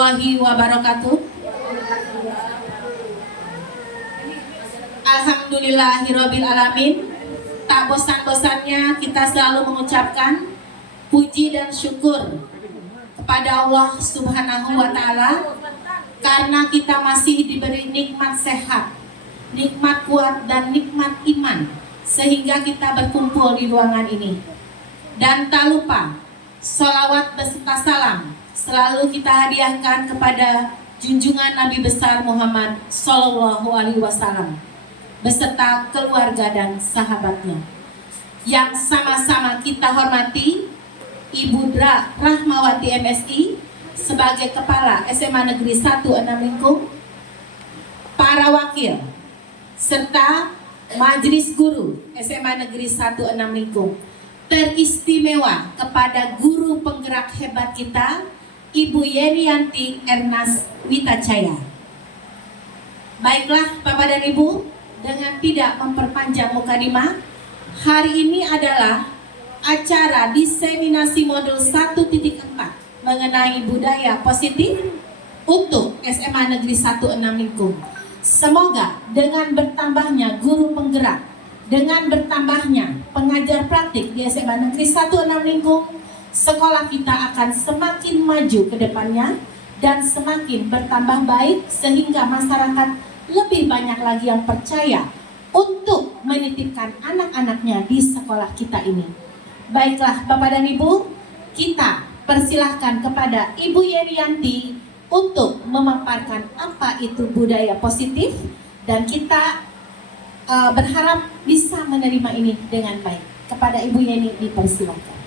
warahmatullahi wabarakatuh. Alhamdulillahirabbil alamin. Tak bosan-bosannya kita selalu mengucapkan puji dan syukur kepada Allah Subhanahu wa taala karena kita masih diberi nikmat sehat, nikmat kuat dan nikmat iman sehingga kita berkumpul di ruangan ini. Dan tak lupa sholawat beserta salam selalu kita hadiahkan kepada junjungan Nabi besar Muhammad Sallallahu Alaihi Wasallam beserta keluarga dan sahabatnya yang sama-sama kita hormati Ibu Dra Rahmawati MSI sebagai Kepala SMA Negeri 1 Enam Lingkung, para wakil serta Majelis Guru SMA Negeri 1 Enam Lingkung, teristimewa kepada guru penggerak hebat kita Ibu Yenianti Ernaz Witacaya. Baiklah Bapak dan Ibu, dengan tidak memperpanjang mukadimah, hari ini adalah acara diseminasi modul 1.4 mengenai budaya positif untuk SMA Negeri 1 Enam Lingkung. Semoga dengan bertambahnya guru penggerak, dengan bertambahnya pengajar praktik di SMA Negeri 1 Enam Lingkung, sekolah kita akan semakin maju ke depannya dan semakin bertambah baik sehingga masyarakat lebih banyak lagi yang percaya untuk menitipkan anak-anaknya di sekolah kita ini. Baiklah Bapak dan Ibu, kita persilahkan kepada Ibu Yenianti untuk memaparkan apa itu budaya positif dan kita berharap bisa menerima ini dengan baik. Kepada Ibu Yeni dipersilakan.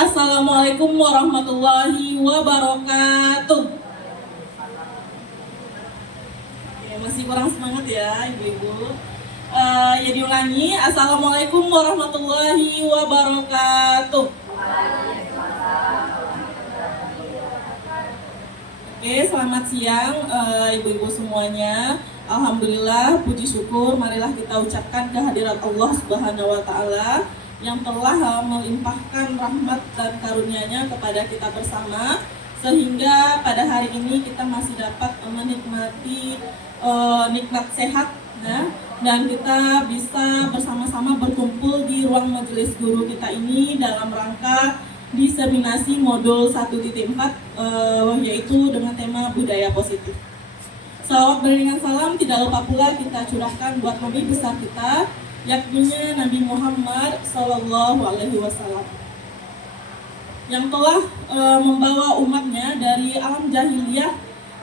Assalamualaikum warahmatullahi wabarakatuh. Ya, masih kurang semangat ya ibu-ibu. Ya diulangi. Assalamualaikum warahmatullahi wabarakatuh. Oke, selamat siang ibu-ibu semuanya. Alhamdulillah, puji syukur marilah kita ucapkan kehadirat Allah Subhanahu wa taala yang telah melimpahkan rahmat dan karunia-Nya kepada kita bersama sehingga pada hari ini kita masih dapat menikmati nikmat sehat ya, dan kita bisa bersama-sama berkumpul di ruang majelis guru kita ini dalam rangka diseminasi modul 1.4 yaitu dengan tema budaya positif. Salawat beriringan salam tidak lupa pula kita curahkan buat Nabi besar kita, yakni Nabi Muhammad Sallallahu Alaihi Wasallam yang telah membawa umatnya dari alam jahiliyah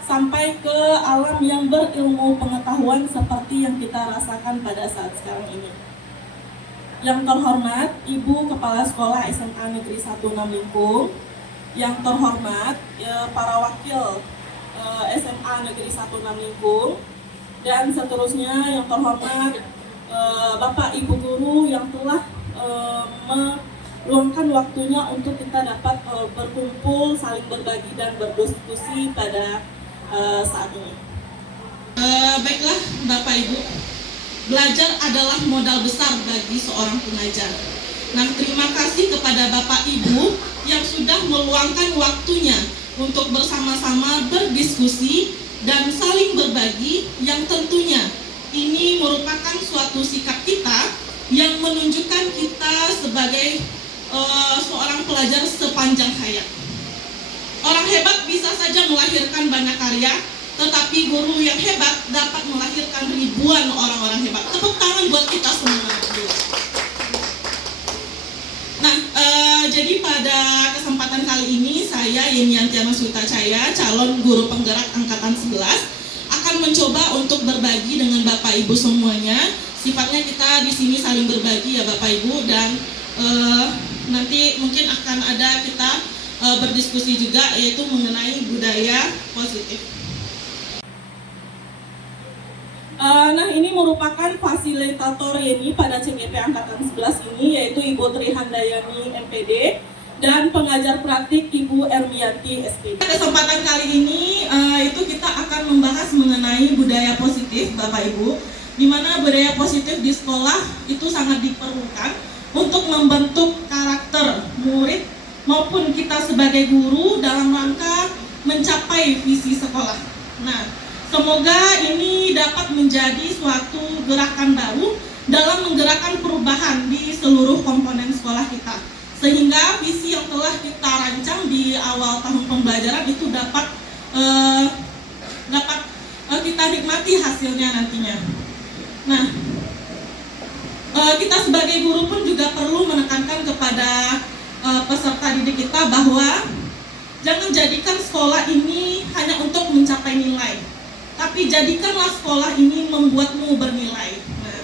sampai ke alam yang berilmu pengetahuan seperti yang kita rasakan pada saat sekarang ini. Yang terhormat Ibu Kepala Sekolah SMA Negeri 1 Enam Lingkung, yang terhormat para wakil SMA Negeri 1 Enam Lingkung, dan seterusnya yang terhormat Bapak Ibu Guru yang telah meluangkan waktunya untuk kita dapat berkumpul, saling berbagi dan berdiskusi pada saat ini. Baiklah Bapak Ibu, belajar adalah modal besar bagi seorang pengajar. Nah, terima kasih kepada Bapak Ibu yang sudah meluangkan waktunya untuk bersama-sama berdiskusi dan saling berbagi yang tentunya ini merupakan suatu sikap kita yang menunjukkan kita sebagai seorang pelajar sepanjang hayat. Orang hebat bisa saja melahirkan banyak karya, tetapi guru yang hebat dapat melahirkan ribuan orang-orang hebat. Tepuk tangan buat kita semua. Nah, jadi pada kesempatan kali ini saya Yenianti Ernaz Witacaya, calon guru penggerak angkatan 11, akan mencoba untuk berbagi dengan Bapak Ibu semuanya. Sifatnya kita di sini saling berbagi ya Bapak Ibu, dan nanti mungkin akan ada kita berdiskusi juga yaitu mengenai budaya positif. Nah, ini merupakan fasilitator Yeni pada CGP angkatan 11 ini yaitu Ibu Tri Handayani MPD dan pengajar praktik Ibu Ermianti SPD. Kesempatan kali ini itu kita akan membahas mengenai budaya positif Bapak Ibu, di mana budaya positif di sekolah itu sangat diperlukan untuk membentuk karakter murid maupun kita sebagai guru dalam rangka mencapai visi sekolah. Nah, semoga ini dapat menjadi suatu gerakan baru dalam menggerakkan perubahan di seluruh komponen sekolah kita, sehingga visi yang telah kita rancang di awal tahun pembelajaran itu dapat kita nikmati hasilnya nantinya. Nah, kita sebagai guru pun juga perlu menekankan kepada peserta didik kita bahwa jangan jadikan sekolah ini hanya untuk mencapai nilai, tapi jadikanlah sekolah ini membuatmu bernilai. Nah,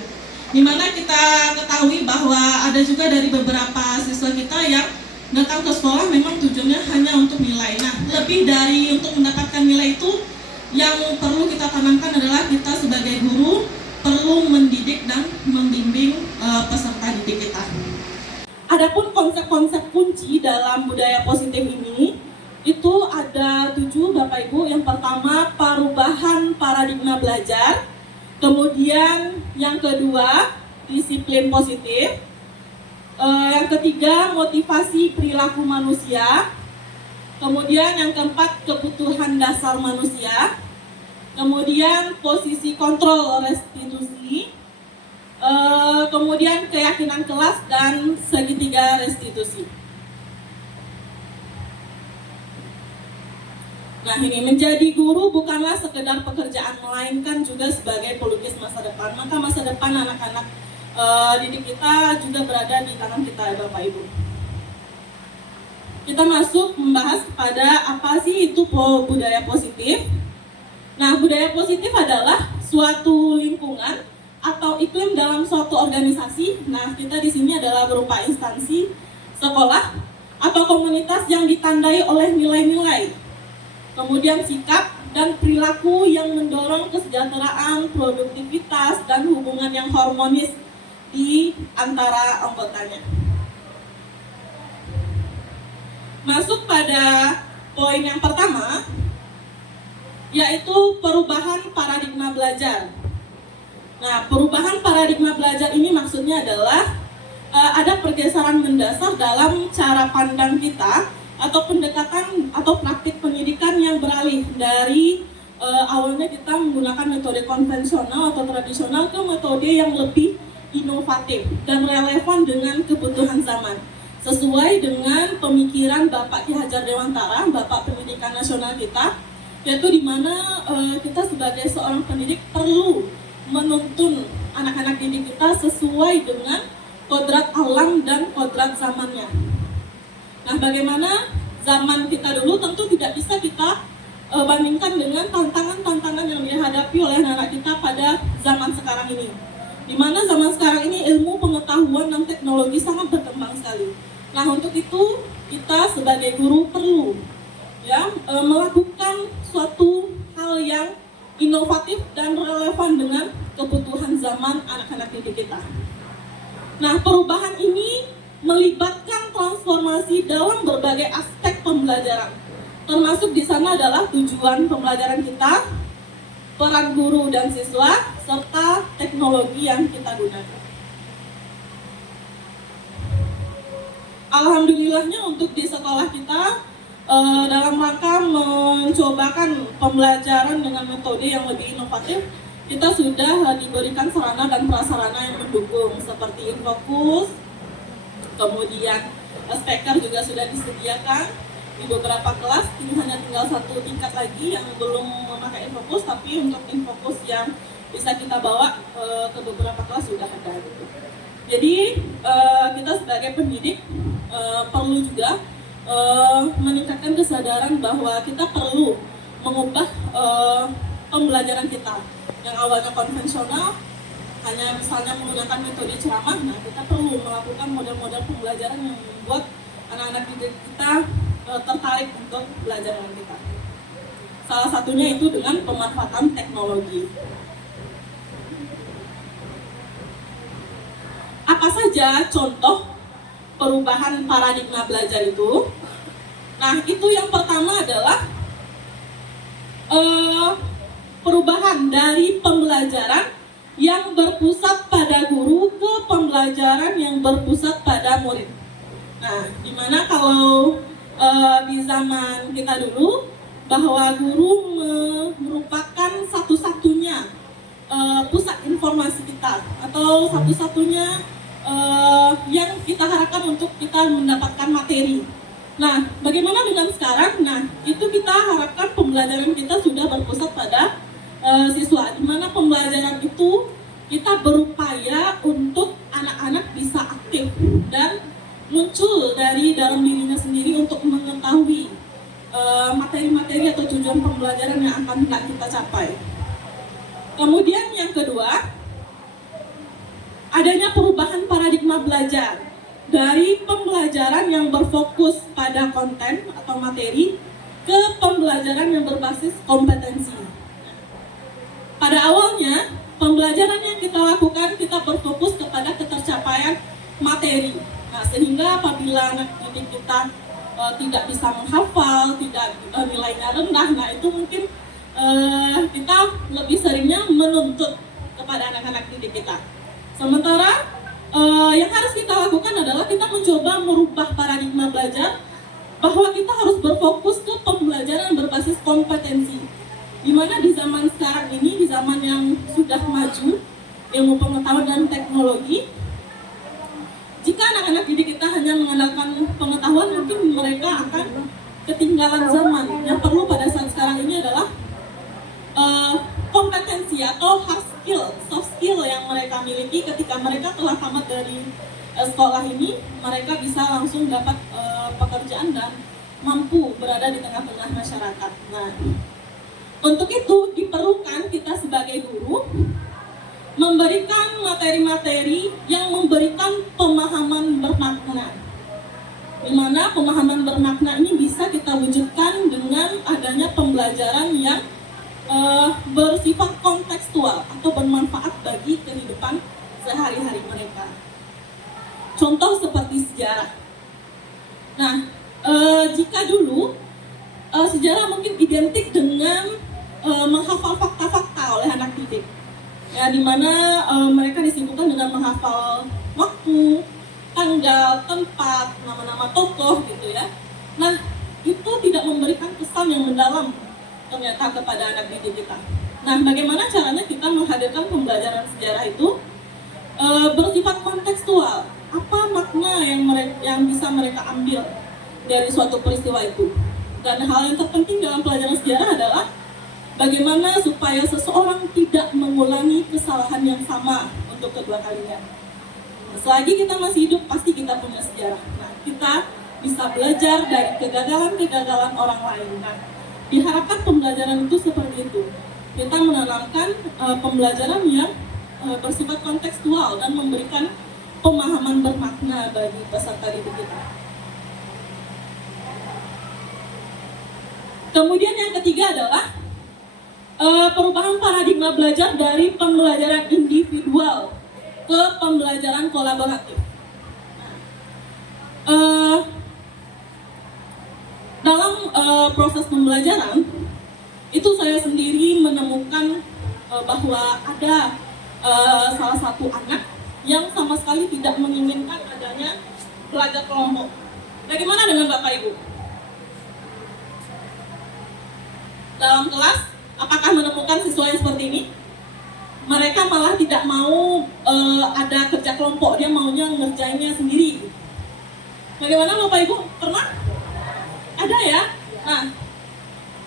dimana kita ketahui bahwa ada juga dari beberapa siswa kita yang datang ke sekolah memang tujuannya hanya untuk nilai. Nah, lebih dari untuk mendapatkan nilai itu, yang perlu kita tanamkan adalah kita sebagai guru perlu mendidik dan membimbing peserta didik kita. Adapun konsep-konsep kunci dalam budaya positif ini itu ada 7, Bapak Ibu. Yang pertama, perubahan paradigma belajar. Kemudian yang kedua, disiplin positif. Yang ketiga, motivasi perilaku manusia. Kemudian yang keempat, kebutuhan dasar manusia. Kemudian posisi kontrol restitusi. Kemudian keyakinan kelas dan segitiga restitusi. Nah, ini menjadi guru bukanlah sekedar pekerjaan, melainkan juga sebagai pelukis masa depan. Maka masa depan anak-anak didik kita juga berada di tangan kita, Bapak Ibu. Kita masuk membahas kepada apa sih itu budaya positif. Nah, budaya positif adalah suatu lingkungan atau iklim dalam suatu organisasi. Nah, kita di sini adalah berupa instansi, sekolah, atau komunitas yang ditandai oleh nilai-nilai, kemudian sikap dan perilaku yang mendorong kesejahteraan, produktivitas, dan hubungan yang harmonis di antara anggotanya. Masuk pada poin yang pertama, yaitu perubahan paradigma belajar. Nah, perubahan paradigma belajar ini maksudnya adalah ada pergeseran mendasar dalam cara pandang kita atau pendekatan atau praktik pendidikan yang beralih dari awalnya kita menggunakan metode konvensional atau tradisional ke metode yang lebih inovatif dan relevan dengan kebutuhan zaman, sesuai dengan pemikiran Bapak Ki Hajar Dewantara, Bapak Pendidikan Nasional kita, yaitu di mana kita sebagai seorang pendidik perlu menuntun anak-anak didik kita sesuai dengan kodrat alam dan kodrat zamannya. Nah, bagaimana zaman kita dulu tentu tidak bisa kita bandingkan dengan tantangan-tantangan yang dihadapi oleh anak kita pada zaman sekarang ini. Di mana zaman sekarang ini ilmu pengetahuan dan teknologi sangat berkembang sekali. Nah, untuk itu kita sebagai guru perlu melakukan suatu hal yang inovatif dan relevan dengan kebutuhan zaman anak-anak didik kita. Nah, perubahan ini melibatkan transformasi dalam berbagai aspek pembelajaran. Termasuk di sana adalah tujuan pembelajaran kita, peran guru dan siswa, serta teknologi yang kita gunakan. Alhamdulillahnya untuk di sekolah kita dalam rangka mencobakan pembelajaran dengan metode yang lebih inovatif, kita sudah diberikan sarana dan prasarana yang mendukung seperti Infokus, kemudian speaker juga sudah disediakan di beberapa kelas. Ini hanya tinggal satu tingkat lagi yang belum memakai Infokus, tapi untuk Infokus yang bisa kita bawa ke beberapa kelas sudah ada. Jadi kita sebagai pendidik perlu juga meningkatkan kesadaran bahwa kita perlu mengubah pembelajaran kita yang awalnya konvensional, hanya misalnya menggunakan metode ceramah. Nah, kita perlu melakukan model-model pembelajaran yang membuat anak-anak didik kita tertarik untuk belajar dengan kita. Salah satunya itu dengan pemanfaatan teknologi. Apa saja contoh perubahan paradigma belajar itu? Nah, itu yang pertama adalah perubahan dari pembelajaran yang berpusat pada guru ke pembelajaran yang berpusat pada murid. Nah, dimana kalau di zaman kita dulu bahwa guru merupakan satu-satunya pusat informasi kita atau satu-satunya yang kita harapkan untuk kita mendapatkan materi. Nah, bagaimana dengan sekarang? Nah, itu kita harapkan pembelajaran kita sudah berpusat pada siswa, di mana pembelajaran itu kita berupaya untuk anak-anak bisa aktif dan muncul dari dalam dirinya sendiri untuk mengetahui materi-materi atau tujuan pembelajaran yang akan kita capai. Kemudian yang kedua, adanya perubahan paradigma belajar dari pembelajaran yang berfokus pada konten atau materi ke pembelajaran yang berbasis kompetensi. Pada awalnya, pembelajaran yang kita lakukan kita berfokus kepada ketercapaian materi. Nah, sehingga apabila anak didik kita tidak bisa menghafal, tidak nilainya rendah, nah itu mungkin kita lebih seringnya menuntut kepada anak-anak didik kita. Sementara yang harus kita lakukan adalah kita mencoba merubah paradigma belajar bahwa kita harus berfokus ke pembelajaran yang berbasis kompetensi. Di mana di zaman sekarang ini, di zaman yang sudah maju, ilmu pengetahuan dan teknologi, jika anak-anak didik kita hanya mengandalkan pengetahuan, mungkin mereka akan ketinggalan zaman. Yang perlu pada saat sekarang ini adalah kompetensi atau hard skill, soft skill yang mereka miliki ketika mereka telah tamat dari sekolah ini, mereka bisa langsung dapat pekerjaan dan mampu berada di tengah-tengah masyarakat. Nah, untuk itu diperlukan kita sebagai guru memberikan materi-materi yang memberikan pemahaman bermakna. Di mana pemahaman bermakna ini bisa kita wujudkan dengan adanya pembelajaran yang bersifat kontekstual atau bermanfaat bagi kehidupan sehari-hari mereka. Contoh seperti sejarah. Nah, jika dulu sejarah mungkin identik dengan menghafal fakta-fakta oleh anak didik, ya, di mana mereka disibukkan dengan menghafal waktu, tanggal, tempat, nama-nama tokoh gitu ya. Nah, itu tidak memberikan kesan yang mendalam ternyata kepada anak didik kita. Nah, bagaimana caranya kita menghadirkan pembelajaran sejarah itu bersifat kontekstual? Apa makna yang bisa mereka ambil dari suatu peristiwa itu? Dan hal yang terpenting dalam pelajaran sejarah adalah bagaimana supaya seseorang tidak mengulangi kesalahan yang sama untuk kedua kalinya. Selagi kita masih hidup, pasti kita punya sejarah. Nah, kita bisa belajar dari kegagalan-kegagalan orang lain. Nah, diharapkan pembelajaran itu seperti itu. Kita menanamkan pembelajaran yang bersifat kontekstual dan memberikan pemahaman bermakna bagi peserta didik kita. Kemudian yang ketiga adalah perubahan paradigma belajar dari pembelajaran individual ke pembelajaran kolaboratif. Dalam proses pembelajaran itu saya sendiri menemukan bahwa ada salah satu anak yang sama sekali tidak menginginkan adanya belajar kelompok. Bagaimana dengan Bapak Ibu? Dalam kelas, apakah menemukan siswa yang seperti ini? Mereka malah tidak mau ada kerja kelompok, dia maunya ngerjainnya sendiri. Bagaimana Bapak Ibu? Pernah? Ada ya? Nah,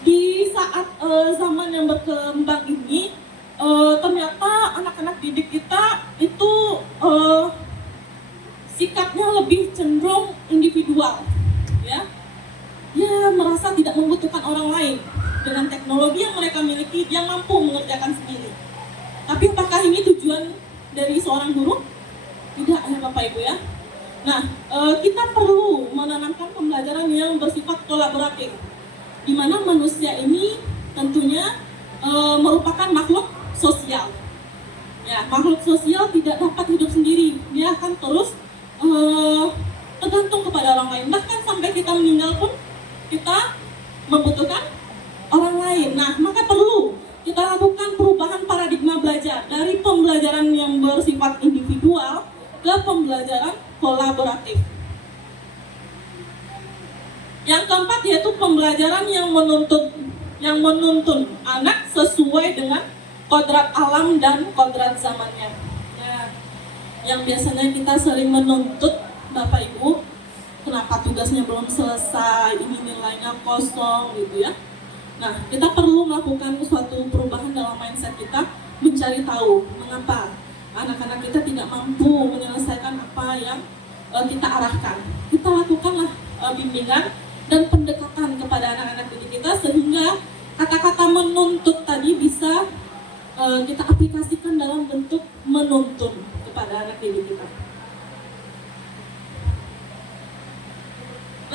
di saat zaman yang berkembang ini, ternyata anak-anak didik kita itu sikapnya lebih cenderung individual, ya. Dia merasa tidak membutuhkan orang lain. Dengan teknologi yang mereka miliki, dia mampu mengerjakan sendiri. Tapi apakah ini tujuan dari seorang guru? Tidak ya Bapak Ibu ya. Nah, kita perlu menanamkan pembelajaran yang bersifat kolaboratif, di mana manusia ini tentunya merupakan makhluk sosial. Ya, makhluk sosial tidak dapat hidup sendiri. Dia akan terus tergantung kepada orang lain. Bahkan sampai kita meninggal pun kita membutuhkan orang lain. Nah, maka perlu kita lakukan perubahan paradigma belajar dari pembelajaran pembelajaran yang bersifat individual ke pembelajaran kolaboratif. Yang keempat yaitu pembelajaran yang menuntun anak sesuai dengan kodrat alam dan kodrat zamannya. Nah, yang biasanya kita sering menuntut Bapak Ibu, kenapa tugasnya belum selesai, ini nilainya kosong gitu ya. Nah, kita perlu melakukan suatu perubahan dalam mindset kita, mencari tahu mengapa anak-anak kita tidak mampu menyelesaikan apa yang kita arahkan. Kita lakukanlah bimbingan dan pendekatan kepada anak-anak didik kita sehingga kata-kata menuntut tadi bisa kita aplikasikan dalam bentuk menuntun kepada anak didik kita.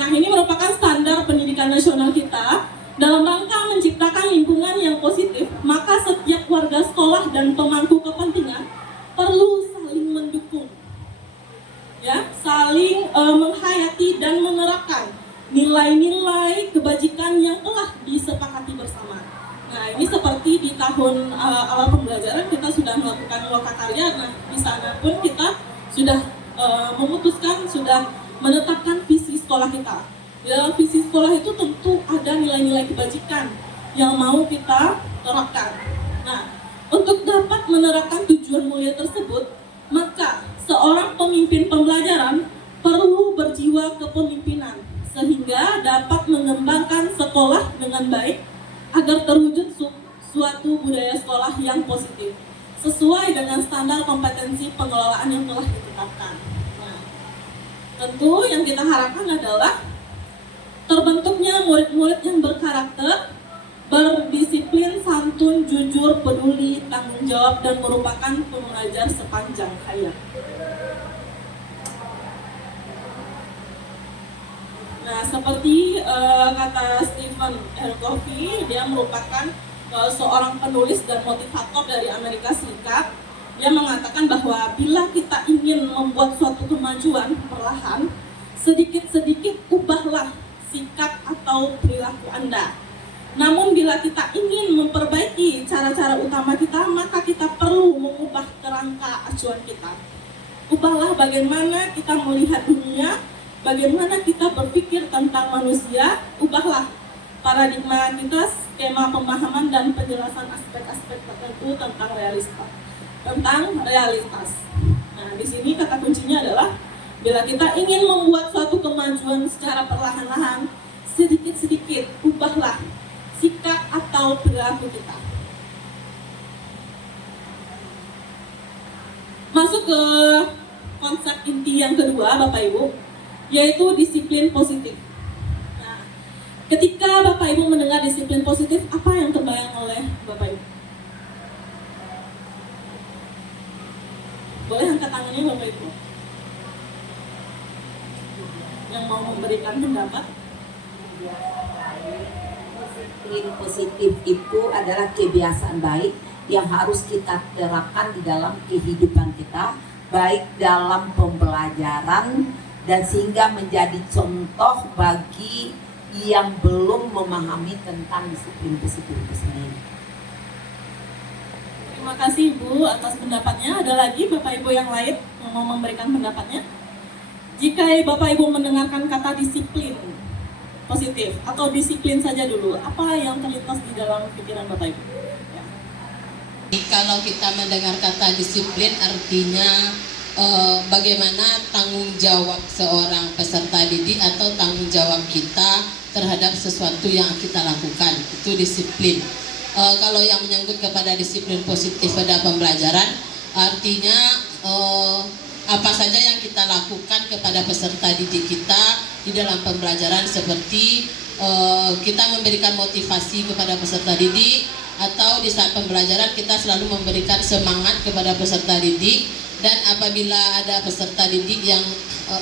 Nah, ini merupakan standar pendidikan nasional kita. Dalam rangka menciptakan lingkungan yang positif, maka setiap warga sekolah dan pemangku kepentingan perlu saling mendukung, ya, saling menghayati dan menerapkan nilai-nilai kebajikan yang telah disepakati bersama. Nah, ini seperti di tahun awal pembelajaran kita sudah melakukan lokakarya. Nah, di sana pun kita sudah memutuskan, sudah menetapkan visi sekolah kita. Di dalam visi sekolah itu tentu ada nilai-nilai kebajikan yang mau kita terapkan. Nah, untuk dapat menerapkan tujuan mulia tersebut, maka seorang pemimpin pembelajaran perlu berjiwa kepemimpinan sehingga dapat mengembangkan sekolah dengan baik agar terwujud suatu budaya sekolah yang positif sesuai dengan standar kompetensi pengelolaan yang telah ditetapkan. Nah, tentu yang kita harapkan adalah terbentuknya murid-murid yang berkarakter, berdisiplin, santun, jujur, peduli, tanggung jawab, dan merupakan pengajar sepanjang hayat. Nah, seperti kata Stephen R. Covey, dia merupakan seorang penulis dan motivator dari Amerika Serikat. Dia mengatakan bahwa bila kita ingin membuat suatu kemajuan perlahan, sedikit-sedikit ubahlah sikap atau perilaku Anda. Namun bila kita ingin memperbaiki cara-cara utama kita, maka kita perlu mengubah kerangka acuan kita. Ubahlah bagaimana kita melihat dunia, bagaimana kita berpikir tentang manusia, ubahlah paradigma kita, skema pemahaman dan penjelasan aspek-aspek tertentu tentang realitas. Nah, di sini kata kuncinya adalah bila kita ingin membuat suatu kemajuan secara perlahan-lahan, sedikit-sedikit ubahlah sikap atau perilaku kita. Masuk ke konsep inti yang kedua, Bapak Ibu, yaitu disiplin positif. Nah, ketika Bapak Ibu mendengar disiplin positif, apa yang terbayang oleh Bapak Ibu? Boleh angkat tangannya Bapak Ibu yang mau memberikan pendapat. Disiplin positif itu adalah kebiasaan baik yang harus kita terapkan di dalam kehidupan kita, baik dalam pembelajaran dan sehingga menjadi contoh bagi yang belum memahami tentang disiplin positif itu sendiri. Terima kasih Ibu atas pendapatnya. Ada lagi Bapak Ibu yang lain yang mau memberikan pendapatnya? Jika Bapak Ibu mendengarkan kata disiplin positif atau disiplin saja dulu, apa yang terlintas di dalam pikiran Bapak Ibu? Ya. Kalau kita mendengar kata disiplin artinya bagaimana tanggung jawab seorang peserta didik atau tanggung jawab kita terhadap sesuatu yang kita lakukan, itu disiplin. Kalau yang menyangkut kepada disiplin positif pada pembelajaran, artinya apa saja yang kita lakukan kepada peserta didik kita di dalam pembelajaran, seperti kita memberikan motivasi kepada peserta didik, atau di saat pembelajaran kita selalu memberikan semangat kepada peserta didik. Dan apabila ada peserta didik yang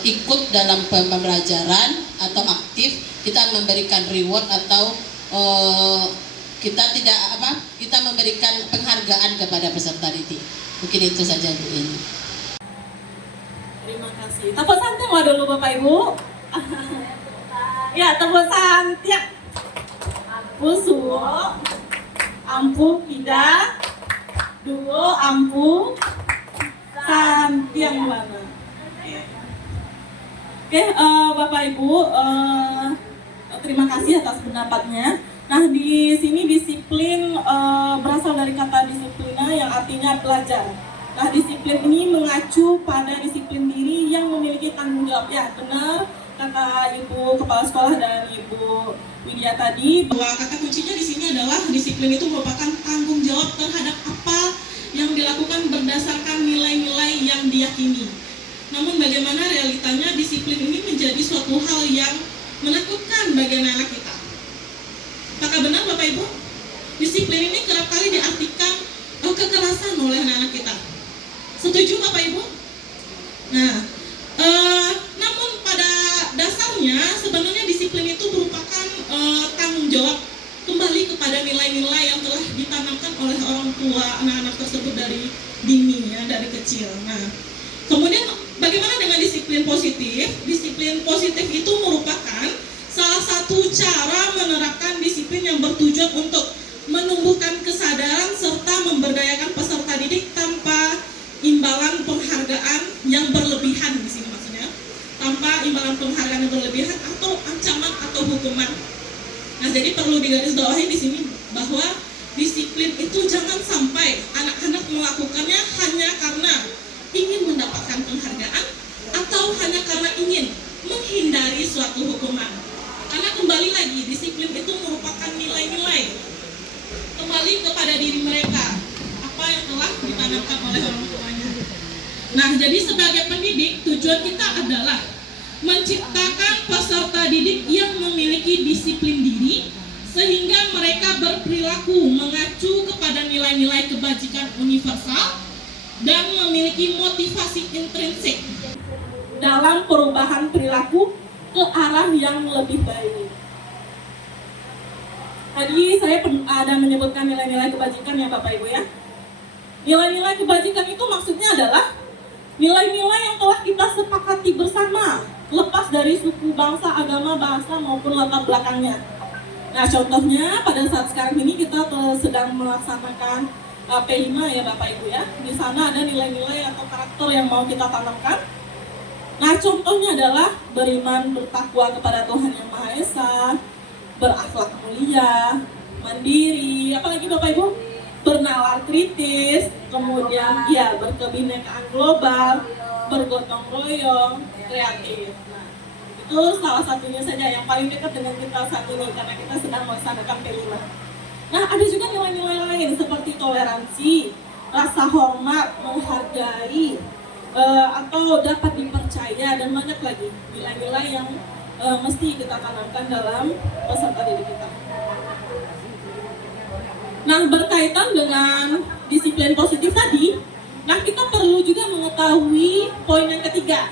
ikut dalam pembelajaran atau aktif, kita memberikan reward atau kita memberikan penghargaan kepada peserta didik. Mungkin itu saja Bu ini. Terima kasih. Tepuk tangan dulu Bapak Ibu. Ya, tepuk tangan. Busuo, ampu, pida, duo, ampu, Santi yang mana? Oke, Bapak Ibu, terima kasih atas pendapatnya. Nah, di sini disiplin berasal dari kata disiplina yang artinya belajar. Nah, disiplin ini mengacu pada disiplin diri yang memiliki tanggung jawab. Ya, benar kata Ibu Kepala Sekolah dan Ibu Widya tadi, bahwa kata kuncinya di sini adalah disiplin itu merupakan tanggung jawab terhadap apa yang dilakukan berdasarkan nilai-nilai yang diyakini. Namun bagaimana realitanya disiplin ini menjadi suatu hal yang menakutkan bagi anak-anak kita. Apakah benar Bapak Ibu? Disiplin ini kerap kali diartikan kekerasan oleh anak-anak kita. Setuju Bapak Ibu? Nah, namun pada dasarnya sebenarnya disiplin itu merupakan tanggung jawab kembali kepada nilai-nilai yang telah ditanamkan oleh orang tua anak-anak tersebut dari dini, ya, dari kecil. Nah, kemudian bagaimana dengan disiplin positif? Disiplin positif itu merupakan salah satu cara menerapkan disiplin yang bertujuan untuk menumbuhkan kesadaran serta memberdayakan peserta didik tanpa imbalan penghargaan yang berlebihan di sini maksudnya, tanpa imbalan penghargaan yang berlebihan atau ancaman atau hukuman. Nah, jadi perlu digarisbawahi di sini bahwa disiplin itu jangan sampai anak-anak melakukannya hanya karena ingin mendapatkan penghargaan atau hanya karena ingin menghindari suatu hukuman. Karena kembali lagi, disiplin itu merupakan nilai-nilai kembali kepada diri mereka, apa yang telah ditanamkan oleh orang tuanya. Nah, jadi sebagai pendidik, tujuan kita adalah menciptakan peserta didik yang memiliki disiplin diri sehingga mereka berperilaku mengacu kepada nilai-nilai kebajikan universal dan memiliki motivasi intrinsik dalam perubahan perilaku ke arah yang lebih baik. Tadi saya ada menyebutkan nilai-nilai kebajikan ya Bapak Ibu ya. Nilai-nilai kebajikan itu maksudnya adalah nilai-nilai yang telah kita sepakati bersama, lepas dari suku, bangsa, agama, bahasa maupun latar belakangnya. Nah, contohnya pada saat sekarang ini kita sedang melaksanakan P5 ya Bapak Ibu ya. Di sana ada nilai-nilai atau karakter yang mau kita tanamkan. Nah, contohnya adalah beriman, bertakwa kepada Tuhan Yang Maha Esa, berakhlak mulia, mandiri, apalagi Bapak Ibu, bernalar kritis, kemudian ya berkebinekaan global, bergotong royong, kreatif. Nah, itu salah satunya saja yang paling dekat dengan kita saat ini karena kita sedang melaksanakan P5. Nah, ada juga nilai-nilai lain seperti toleransi, rasa hormat, menghargai, atau dapat dipercaya, dan banyak lagi nilai-nilai yang mesti kita tanamkan dalam peserta didik kita. Nah, berkaitan dengan disiplin positif tadi, nah kita perlu juga mengetahui poin yang ketiga,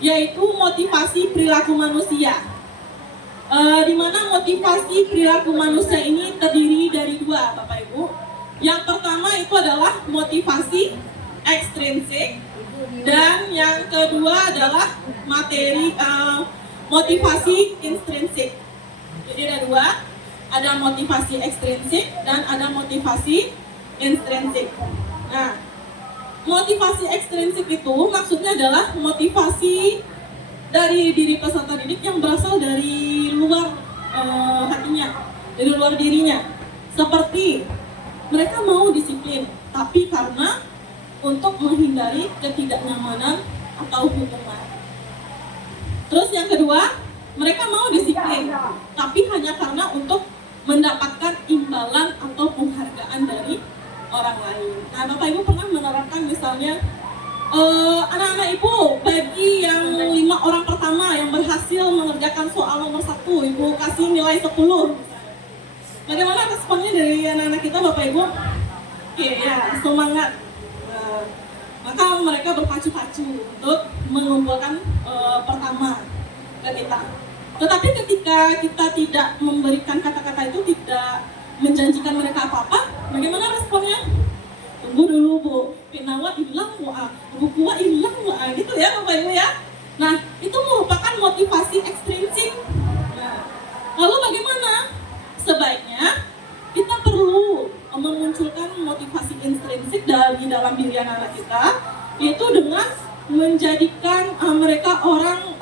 yaitu motivasi perilaku manusia. Di mana motivasi perilaku manusia ini terdiri dari dua, Bapak Ibu. Yang pertama itu adalah motivasi ekstrinsik, dan yang kedua adalah motivasi intrinsik. Jadi ada dua, ada motivasi ekstrinsik dan ada motivasi intrinsik. Nah, motivasi ekstrinsik itu maksudnya adalah motivasi dari diri peserta didik yang berasal dari luar hatinya, dari luar dirinya. Seperti mereka mau disiplin, tapi karena untuk menghindari ketidaknyamanan atau hukuman. Terus yang kedua, mereka mau disiplin, tapi hanya karena untuk mendapatkan imbalan atau penghargaan dari orang lain. Nah, Bapak Ibu pernah menerapkan misalnya anak-anak Ibu, bagi yang 5 orang pertama yang berhasil mengerjakan soal nomor 1, Ibu kasih nilai 10. Bagaimana responnya dari anak-anak kita Bapak Ibu? Ya, semangat. Maka mereka berpacu-pacu untuk mengumpulkan pertama ke kita. Tetapi ketika kita tidak memberikan kata-kata itu, tidak menjanjikan mereka apa-apa, bagaimana responnya? Tunggu dulu Bu, Pinawa hilang Bu, bukuwa hilang Bu, gitu ya Bapak Ibu ya. Nah, itu merupakan motivasi ekstrinsik. Nah, lalu bagaimana? Sebaiknya kita perlu memunculkan motivasi intrinsik dari dalam diri anak-anak kita, menjadikan mereka orang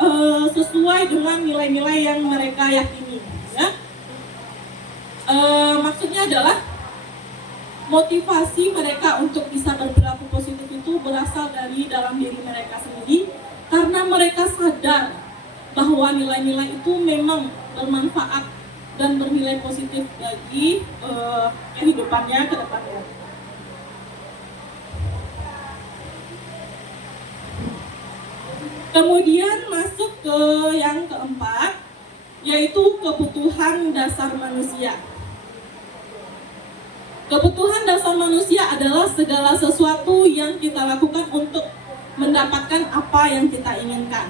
sesuai dengan nilai-nilai yang mereka yakini, ya. Maksudnya adalah motivasi mereka untuk bisa berperilaku positif itu berasal dari dalam diri mereka sendiri, karena mereka sadar bahwa nilai-nilai itu memang bermanfaat dan bernilai positif bagi kehidupannya ke depannya. Kemudian masuk ke yang keempat, yaitu kebutuhan dasar manusia. Kebutuhan dasar manusia adalah segala sesuatu yang kita lakukan untuk mendapatkan apa yang kita inginkan.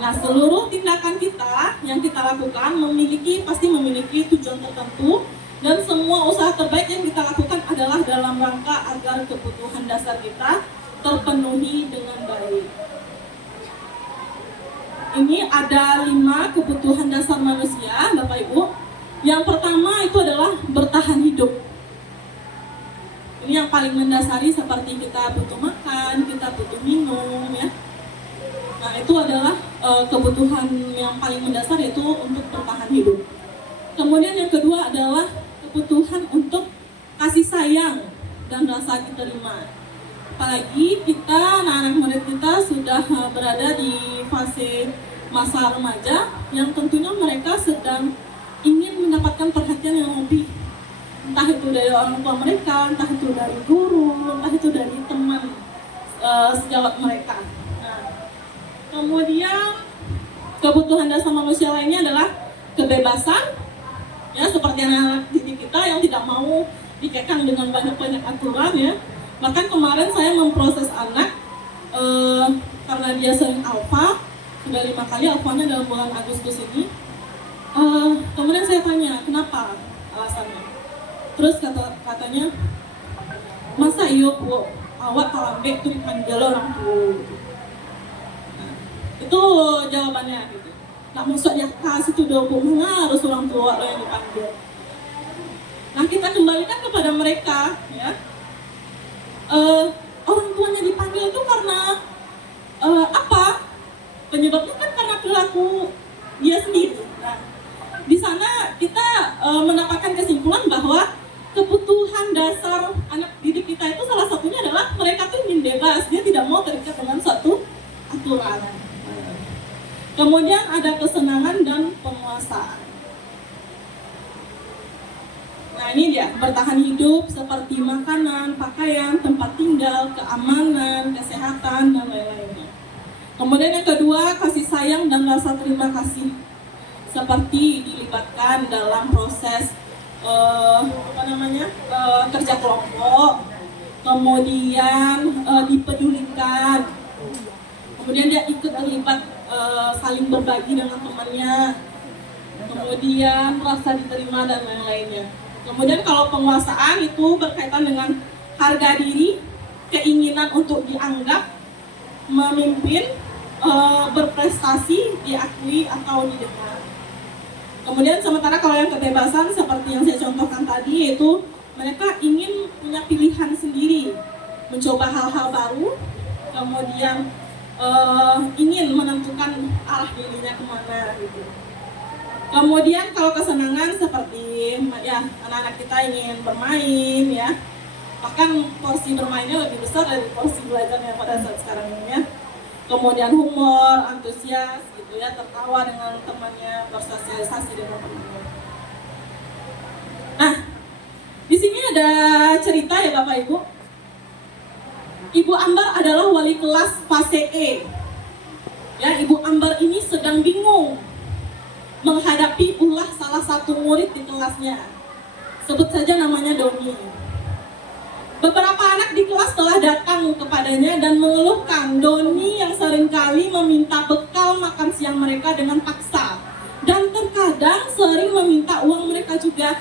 Nah, seluruh tindakan kita yang kita lakukan pasti memiliki tujuan tertentu, dan semua usaha terbaik yang kita lakukan adalah dalam rangka agar kebutuhan dasar kita terpenuhi dengan baik. Ini ada 5 kebutuhan dasar manusia, Bapak Ibu. Yang pertama itu adalah bertahan hidup. Ini yang paling mendasari, seperti kita butuh makan, kita butuh minum, ya. Nah, itu adalah kebutuhan yang paling mendasar, yaitu untuk bertahan hidup. Kemudian yang kedua adalah kebutuhan untuk kasih sayang dan rasa diterima. Apalagi kita, anak-anak murid kita sudah berada di fase masa remaja yang tentunya mereka sedang ingin mendapatkan perhatian yang lebih, entah itu dari orang tua mereka, entah itu dari guru, entah itu dari teman sejawat mereka. Nah, kemudian kebutuhan dasar manusia lainnya adalah kebebasan, ya, seperti anak-anak didik kita yang tidak mau dikekang dengan banyak-banyak aturan, ya. Bahkan kemarin saya memproses anak karena dia sering alfa, sudah 5 kali alfanya dalam bulan Agustus ini. Kemudian saya tanya, kenapa alasannya? Terus katanya, masa iya bu, awak kalambe itu dipanggil orang tua. Nah, itu jawabannya gitu. Nah, maksudnya kasih itu dong, harus orang tua lo yang dipanggil. Nah, kita kembalikan kepada mereka, ya. Orang tuanya dipanggil itu karena apa? Penyebabnya kan karena perilaku dia sendiri. Nah, di sana kita mendapatkan kesimpulan bahwa kebutuhan dasar anak didik kita itu salah satunya adalah mereka tuh ingin bebas, dia tidak mau terikat dengan suatu aturan. Kemudian ada kesenangan dan penguasaan. Nah, ini dia, bertahan hidup seperti makanan, pakaian, tempat tinggal, keamanan, kesehatan, dan lain-lainnya. Kemudian yang kedua, kasih sayang dan rasa terima kasih, seperti dilibatkan dalam proses kerja kelompok, kemudian dipedulikan, kemudian dia ikut terlibat saling berbagi dengan temannya, kemudian rasa diterima dan lain-lainnya. Kemudian kalau penguasaan itu berkaitan dengan harga diri, keinginan untuk dianggap, memimpin, berprestasi, diakui atau didengar. Kemudian sementara kalau yang kebebasan seperti yang saya contohkan tadi, yaitu mereka ingin punya pilihan sendiri, mencoba hal-hal baru, kemudian ingin menentukan arah dirinya kemana gitu. Kemudian kalau kesenangan seperti ya anak-anak kita ingin bermain, ya, bahkan porsi bermainnya lebih besar dari porsi belajarnya pada saat sekarang ini, ya. Kemudian humor, antusias gitu, ya, tertawa dengan temannya, bersosialisasi dengan temannya. Nah, di sini ada cerita ya Bapak Ibu. Ibu Ambar adalah wali kelas fase E. Ya, Ibu Ambar ini sedang bingung menghadapi ulah salah satu murid di kelasnya. Sebut saja namanya Doni. Beberapa anak di kelas telah datang kepadanya dan mengeluhkan Doni yang seringkali meminta bekal makan siang mereka dengan paksa, dan terkadang sering meminta uang mereka juga.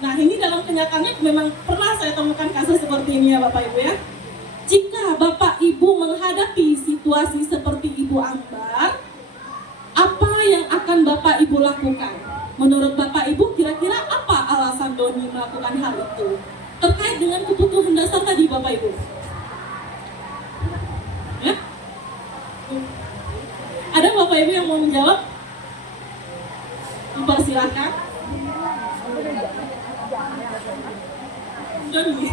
Nah, ini dalam kenyataannya memang pernah saya temukan kasus seperti ini ya Bapak Ibu, ya. Jika Bapak Ibu menghadapi situasi seperti Ibu Ambar, apa yang akan Bapak Ibu lakukan? Menurut Bapak Ibu, kira-kira apa alasan Doni melakukan hal itu? Terkait dengan kebutuhan dasar tadi Bapak Ibu. Ya? Bapak Ibu yang mau menjawab? Mempersilahkan. Doni.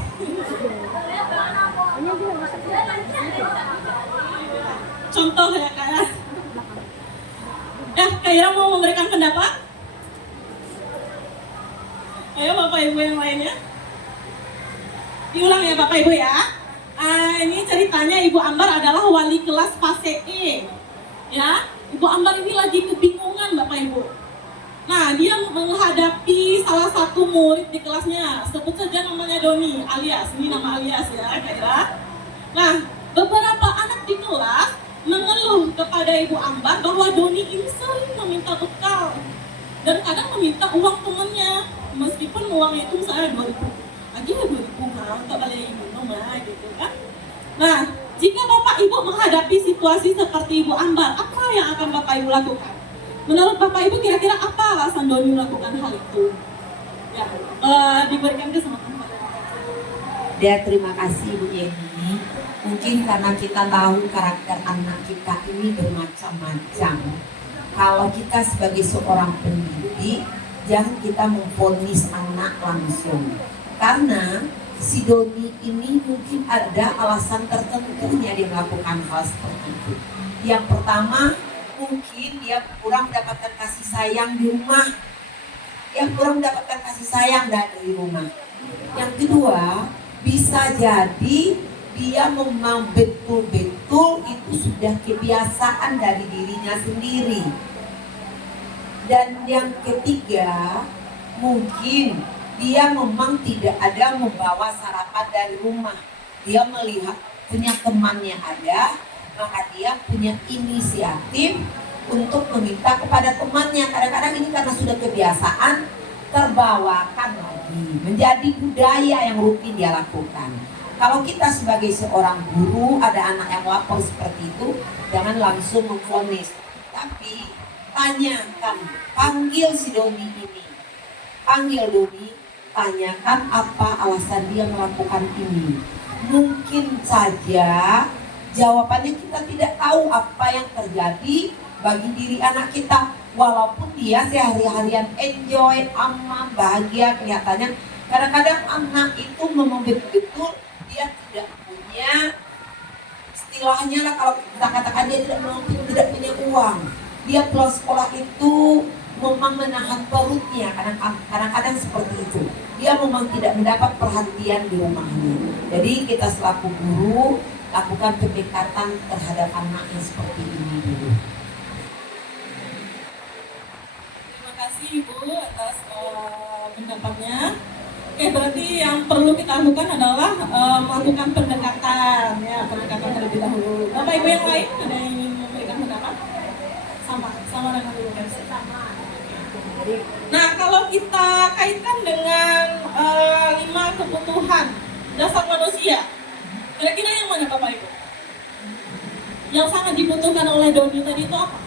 Contoh ya Kak ya. Kak Ira mau memberikan pendapat? Ayo Bapak Ibu yang lainnya. Diulang ya Bapak Ibu ya. Ini ceritanya Ibu Ambar adalah wali kelas fase E. Ya, Ibu Ambar ini lagi kebingungan Bapak Ibu. Nah, dia menghadapi salah satu murid di kelasnya. Sebut saja namanya Doni, alias. Ini nama alias ya, Kak Ira. Nah, beberapa anak di kelas mengeluh kepada Ibu Ambar bahwa Doni ini sering meminta bekal. Dan kadang meminta uang temannya. Meskipun uangnya itu misalnya 2.000. Lagi ya 2.000, tak boleh minum gitu kan. Nah, jika Bapak Ibu menghadapi situasi seperti Ibu Ambar, apa yang akan Bapak Ibu lakukan? Menurut Bapak Ibu kira-kira apa alasan Doni melakukan hal itu? Ya, diberikan kesempatan. Ya, terima kasih Bu Yeni. Mungkin karena kita tahu karakter anak kita ini bermacam-macam. Kalau kita sebagai seorang pendidik, jangan kita memvonis anak langsung. Karena si Doni ini mungkin ada alasan tertentunya dia melakukan hal seperti itu. Yang pertama, mungkin dia kurang mendapatkan kasih sayang di rumah. Dia kurang mendapatkan kasih sayang dari rumah. Yang kedua, bisa jadi dia memang betul-betul itu sudah kebiasaan dari dirinya sendiri. Dan yang ketiga, mungkin dia memang tidak ada membawa sarapan dari rumah. Dia melihat punya temannya ada, maka dia punya inisiatif untuk meminta kepada temannya. Kadang-kadang ini karena sudah kebiasaan, terbawakan lagi, menjadi budaya yang rutin dia lakukan. Kalau kita sebagai seorang guru, ada anak yang lapor seperti itu, jangan langsung memvonis, tapi tanyakan, panggil si Doni ini, panggil Doni, tanyakan apa alasan dia melakukan ini. Mungkin saja jawabannya kita tidak tahu apa yang terjadi bagi diri anak kita, walaupun dia sehari-harian enjoy, aman, bahagia kelihatannya. Kadang-kadang anak itu memang betul-betul dia tidak punya, istilahnya lah kalau kita katakan dia tidak punya uang. Dia pulang sekolah itu memang menahan perutnya, kadang-kadang seperti itu. Dia memang tidak mendapat perhatian di rumahnya. Jadi kita selaku guru lakukan pendekatan terhadap anak yang seperti ini dulu. Terima kasih Ibu atas pendapatnya. Oke, berarti yang perlu kita lakukan adalah melakukan pendekatan, ya, pendekatan terlebih dahulu. Bapak Ibu yang lain ada yang ingin memberikan pendapat? Sama dengan Ibu Mercy. Nah, kalau kita kaitkan dengan 5 kebutuhan dasar manusia, kira-kira yang mana Bapak Ibu? Yang sangat dibutuhkan oleh Doni tadi itu apa?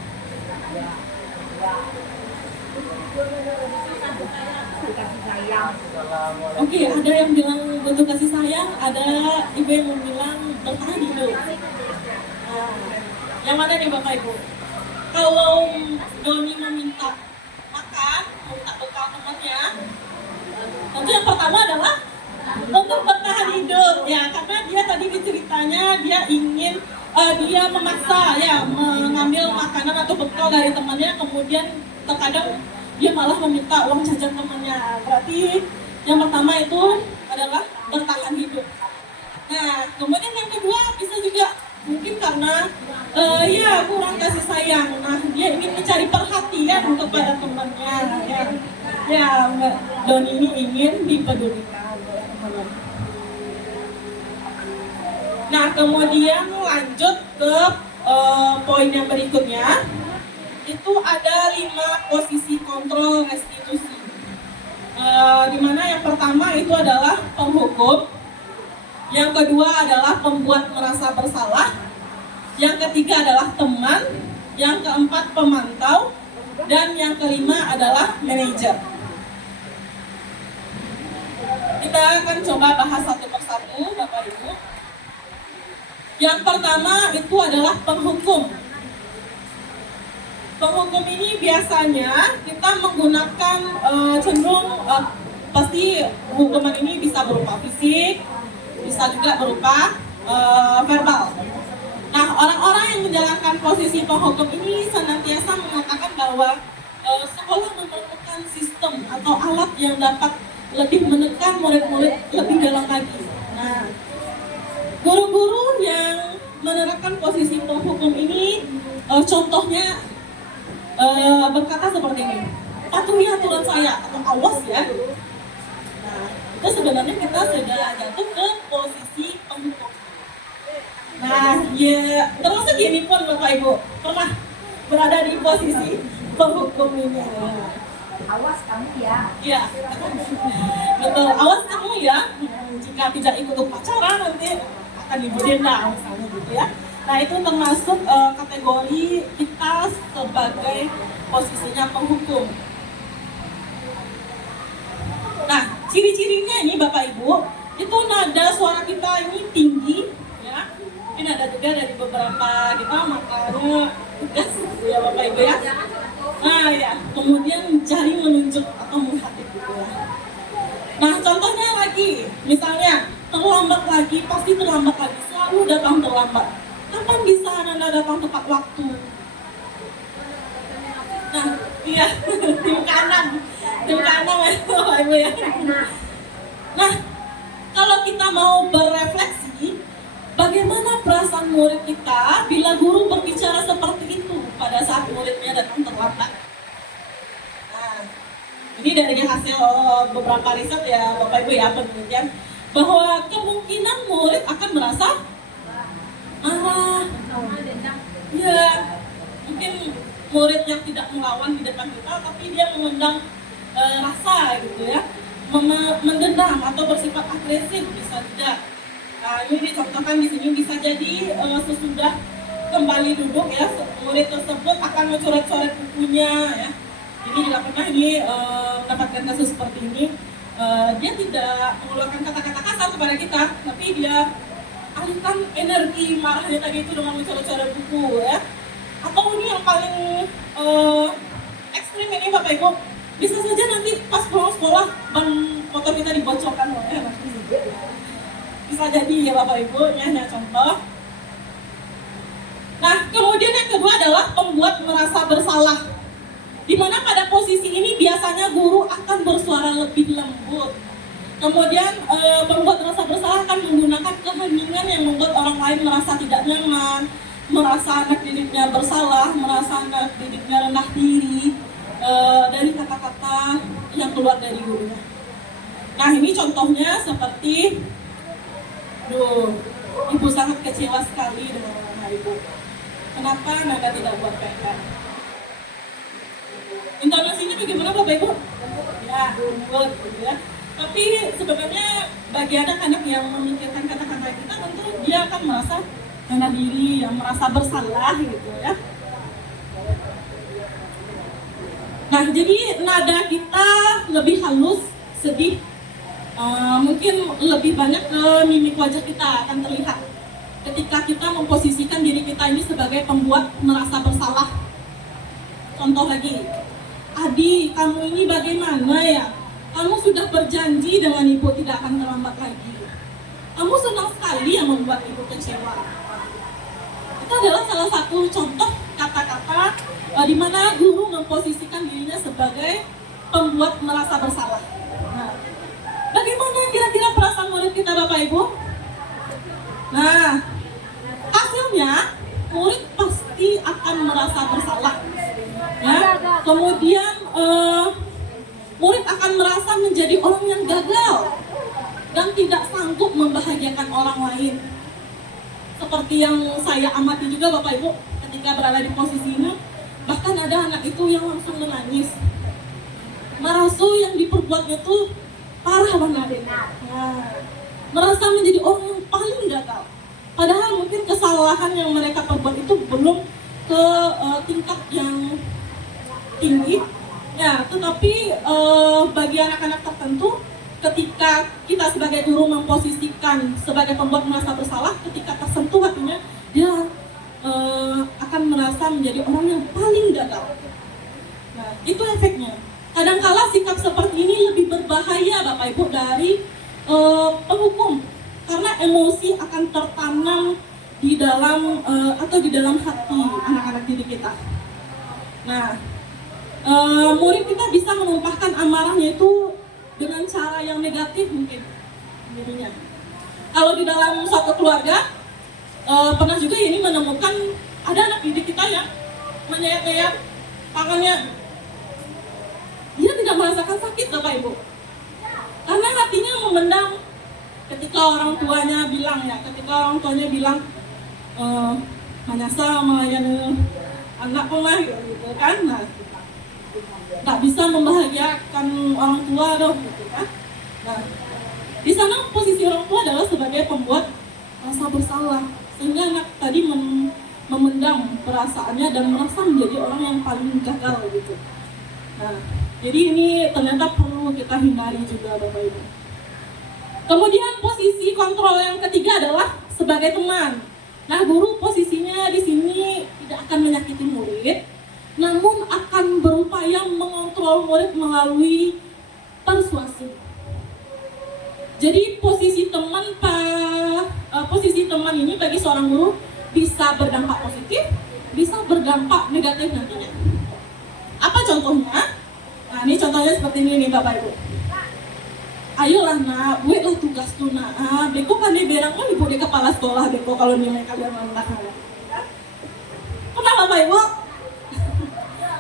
Oke, ada yang bilang butuh kasih sayang, ada ibu yang bilang bertahan hidup. Yang mana nih Bapak Ibu? Kalau Doni meminta makan, meminta bekal temannya, tentu yang pertama adalah untuk bertahan hidup, ya, karena dia tadi di ceritanya dia ingin dia memaksa ya mengambil makanan atau bekal dari temannya, kemudian terkadang dia malah meminta uang jajan temannya. Berarti yang pertama itu adalah bertahan hidup. Nah, kemudian yang kedua bisa juga mungkin karena ya kurang kasih sayang. Nah, dia ingin mencari perhatian kepada temannya. Ya, Doni ini ingin dipedulikan oleh teman-teman. Nah, kemudian lanjut ke poin yang berikutnya. Itu ada 5 posisi kontrol restitusi. Dimana yang pertama itu adalah penghukum, yang kedua adalah pembuat merasa bersalah, yang ketiga adalah teman, yang keempat pemantau, dan yang kelima adalah manajer. Kita akan coba bahas satu persatu Bapak Ibu. Yang pertama itu adalah penghukum. Penghukum ini biasanya kita menggunakan cenderung pasti hukuman ini bisa berupa fisik, bisa juga berupa verbal. Nah, orang-orang yang menjalankan posisi penghukum ini senantiasa mengatakan bahwa sekolah memerlukan sistem atau alat yang dapat lebih menekan murid-murid lebih dalam lagi. Nah, guru-guru yang menerapkan posisi penghukum ini contohnya berkata seperti ini, patuhi aturan saya atau awas ya. Nah, itu sebenarnya kita sudah jatuh ke posisi penghukum. Nah, ya termasuk gini pun Bapak Ibu pernah berada di posisi penghukum ini. Awas kamu ya. Iya, betul. Awas kamu ya. Jika tidak ikut upacara nanti akan didenda misalnya gitu ya. Nah, itu termasuk kategori kita sebagai posisinya penghukum. Nah, ciri-cirinya ini Bapak Ibu, itu nada suara kita ini tinggi ya. Mungkin ada juga dari beberapa kita makanya tegas gitu ya Bapak Ibu ya. Nah ya, kemudian jari menunjuk atau menghadap gitu ya. Nah, contohnya lagi, misalnya terlambat lagi, pasti terlambat lagi, selalu datang terlambat. Kapan bisa Anda datang tepat waktu? Nah, iya, tim kanan ya Bapak Ibu ya. Nah, kalau kita mau berefleksi, bagaimana perasaan murid kita bila guru berbicara seperti itu pada saat muridnya datang terlambat? Nah, ini dari hasil beberapa riset ya Bapak Ibu ya, penelitian bahwa kemungkinan murid akan merasa marah. Ya, mungkin murid yang tidak melawan di depan kita, tapi dia mengundang rasa gitu ya, mendendam atau bersifat agresif bisa tidak. Nah, ini dicontohkan di sini bisa jadi sesudah kembali duduk ya, murid tersebut akan mencoret-coret bukunya ya. Ini tidak pernah mendapatkan kasus seperti ini. Dia tidak mengeluarkan kata-kata kasar kepada kita, tapi dia alihkan energi marahnya tadi itu dengan mencoret-coret buku ya. Atau ini yang paling ekstrim ini Bapak Ibu, bisa saja nanti pas pulang sekolah ban motor kita dibocorkan oleh bisa jadi ya Bapak Ibu, ya contoh. Nah, kemudian yang kedua adalah membuat merasa bersalah. Di mana pada posisi ini biasanya guru akan bersuara lebih lembut. Kemudian membuat merasa bersalah akan menggunakan keheningan yang membuat orang lain merasa tidak nyaman, merasa anak didiknya bersalah, merasa anak didiknya rendah diri dari kata-kata yang keluar dari gurunya. Nah, ini contohnya seperti Ibu sangat kecewa sekali dengan anak Ibu. Kenapa Nanda tidak buat PR? Intonasinya bagaimana Bapak Ibu? Ya, lembut gitu ya. Tapi sebenarnya bagi anak-anak yang memikirkan kata-kata kita, tentu dia akan merasa rendah diri, yang merasa bersalah gitu ya. Nah, jadi nada kita lebih halus, sedih, mungkin lebih banyak ke mimik wajah kita akan terlihat ketika kita memposisikan diri kita ini sebagai pembuat merasa bersalah. Contoh lagi, Adi, kamu ini bagaimana ya? Kamu sudah berjanji dengan ibu tidak akan terlambat lagi. Kamu senang sekali yang membuat ibu kecewa. Itu adalah salah satu contoh kata-kata di mana guru memposisikan dirinya sebagai pembuat merasa bersalah. Nah, bagaimana kira-kira perasaan murid kita Bapak Ibu? Nah, hasilnya murid pasti akan merasa bersalah. Ya, kemudian murid akan merasa menjadi orang yang gagal dan tidak sanggup membahagiakan orang lain. Seperti yang saya amati juga Bapak Ibu ketika berada di posisi ini, bahkan ada anak itu yang langsung menangis. Merasa yang diperbuatnya tuh parah banget. Nah, merasa menjadi orang yang paling gagal. Padahal mungkin kesalahan yang mereka perbuat itu belum ke tingkat yang tinggi. Ya, tetapi bagi anak-anak tertentu, ketika kita sebagai guru memposisikan sebagai pembuat merasa bersalah, ketika tersentuh hatinya, dia akan merasa menjadi orang yang paling gagal. Nah, itu efeknya. Kadangkala sikap seperti ini lebih berbahaya Bapak Ibu dari penghukum, karena emosi akan tertanam di dalam atau di dalam hati anak-anak didik kita. Nah, murid kita bisa menumpahkan amarahnya itu dengan cara yang negatif mungkin dirinya. Kalau di dalam suatu keluarga, pernah juga ini menemukan ada anak didik kita yang menyayat-nyayat tangannya. Dia tidak merasakan sakit Bapak Ibu, karena hatinya memendam. Ketika orang tuanya bilang Manyasa melayani anak mah gitu kan, nah tak bisa membahagiakan orang tua dong gitu kan. Nah, di sana posisi orang tua adalah sebagai pembuat rasa bersalah, sehingga anak tadi memendam perasaannya dan merasa menjadi orang yang paling gagal gitu. Nah, jadi ini ternyata perlu kita hindari juga Bapak Ibu. Kemudian posisi kontrol yang ketiga adalah sebagai teman. Nah, guru posisinya di sini tidak akan menyakiti murid, namun akan berupaya mengontrol murid melalui persuasi. Jadi posisi teman ini bagi seorang guru bisa berdampak positif, bisa berdampak negatif nantinya. Apa contohnya? Nah, ini contohnya seperti ini nih Bapak Ibu. Ayolah nak, buat lah tugas tuh nak. Beko kan dia berang kan ibu di kepala sekolah beko kalau nilai kalian rendah. Kenapa Bapak Ibu?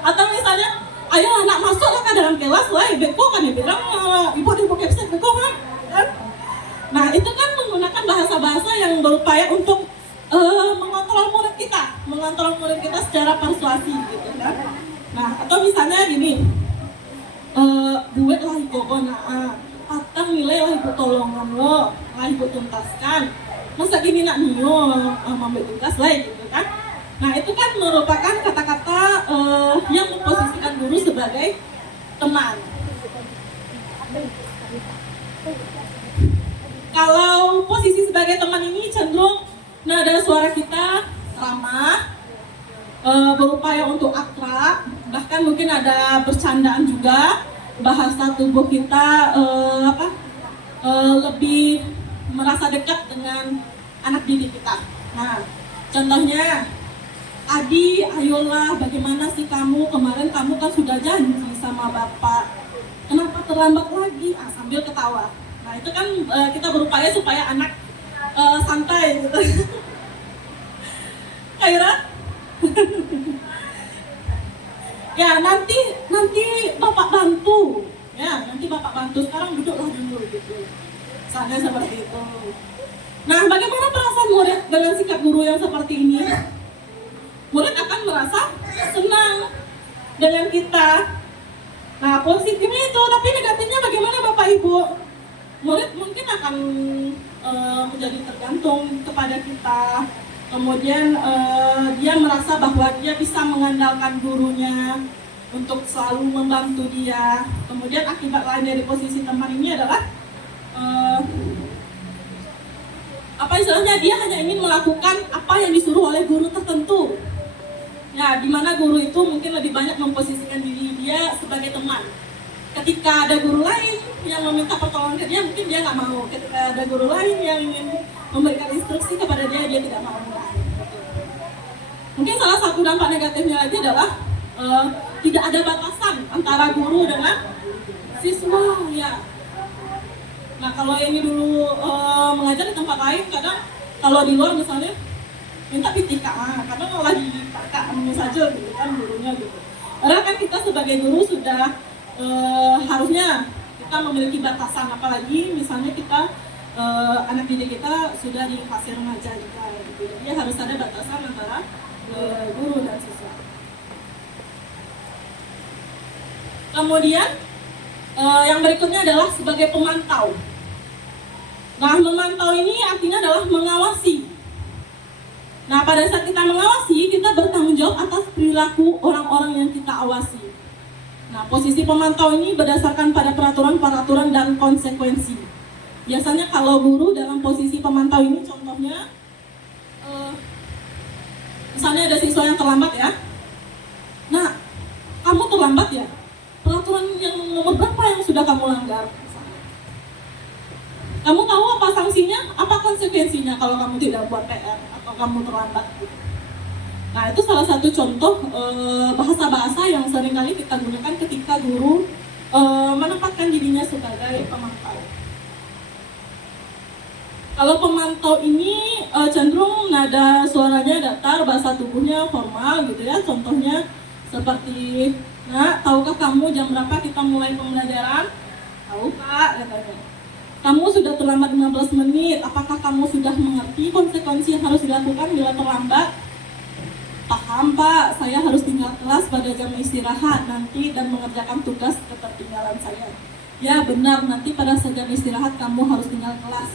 Atau misalnya, ayolah nak masuklah ke dalam kelas lah, beko kan dia berang ibu di kepala beko kan. Nah, itu kan menggunakan bahasa-bahasa yang berupaya untuk mengontrol murid kita secara persuasi gitu kan. Nah, atau misalnya gini, buat lah ibu patang nilai lah ibu tolongan lo, lah ibu tuntaskan. Masa gini nak nio mambil tugas lah gitu kan. Nah, itu kan merupakan kata-kata yang memposisikan guru sebagai teman. Kalau posisi sebagai teman ini cenderung nada suara kita ramah, berupaya untuk akrab, bahkan mungkin ada bercandaan juga. Bahasa tubuh kita lebih merasa dekat dengan anak didik kita. Nah, contohnya, Adi, ayolah, bagaimana sih kamu? Kemarin kamu kan sudah janji sama Bapak. Kenapa terlambat lagi? Sambil ketawa. Nah, itu kan kita berupaya supaya anak santai gitu. Kaira? Ya, nanti Bapak bantu. Ya, nanti Bapak bantu. Sekarang duduklah dulu gitu. Misalnya seperti itu. Nah, bagaimana perasaan murid dengan sikap guru yang seperti ini? Murid akan merasa senang dengan kita. Nah, positifnya itu, tapi negatifnya bagaimana Bapak Ibu? Murid mungkin akan menjadi tergantung kepada kita. Kemudian dia merasa bahwa dia bisa mengandalkan gurunya untuk selalu membantu dia. Kemudian akibat lain dari posisi teman ini adalah dia hanya ingin melakukan apa yang disuruh oleh guru tertentu. Ya, di mana guru itu mungkin lebih banyak memposisikan diri dia sebagai teman. Ketika ada guru lain yang meminta pertolongan ke dia, mungkin dia nggak mau. Ketika ada guru lain yang ingin memberikan instruksi kepada dia tidak mau. Mungkin salah satu dampak negatifnya lagi adalah tidak ada batasan antara guru dengan siswa. Ya. Nah, kalau ini dulu mengajar di tempat lain, kadang kalau di luar misalnya minta PTK, karena lagi kakak saja gitu kan gurunya gitu. Padahal kan kita sebagai guru sudah harusnya kita memiliki batasan, apalagi misalnya kita anak didik kita sudah di fase remaja juga gitu. Jadi harus ada batasan antara guru dan siswa. Kemudian yang berikutnya adalah sebagai pemantau. Nah, memantau ini artinya adalah mengawasi. Nah, pada saat kita mengawasi, kita bertanggung jawab atas perilaku orang-orang yang kita awasi. Nah, posisi pemantau ini berdasarkan pada peraturan-peraturan dan konsekuensi. Biasanya kalau guru dalam posisi pemantau ini, contohnya Misalnya ada siswa yang terlambat ya. Nah, kamu terlambat ya. Peraturan yang nomor berapa yang sudah kamu langgar? Kamu tahu apa sanksinya? Apa konsekuensinya kalau kamu tidak buat PR atau kamu terlambat? Nah, itu salah satu contoh bahasa-bahasa yang seringkali kita gunakan ketika guru menempatkan dirinya sebagai pemantau. Kalau pemantau ini cenderung nada suaranya datar, bahasa tubuhnya formal gitu ya. Contohnya seperti, nah, tahukah kamu jam berapa kita mulai pembelajaran? Tahu Pak, katanya. Kamu sudah terlambat 15 menit, apakah kamu sudah mengerti konsekuensi yang harus dilakukan bila terlambat? Paham Pak, saya harus tinggal kelas pada jam istirahat nanti dan mengerjakan tugas ketertinggalan saya. Ya benar, nanti pada jam istirahat kamu harus tinggal kelas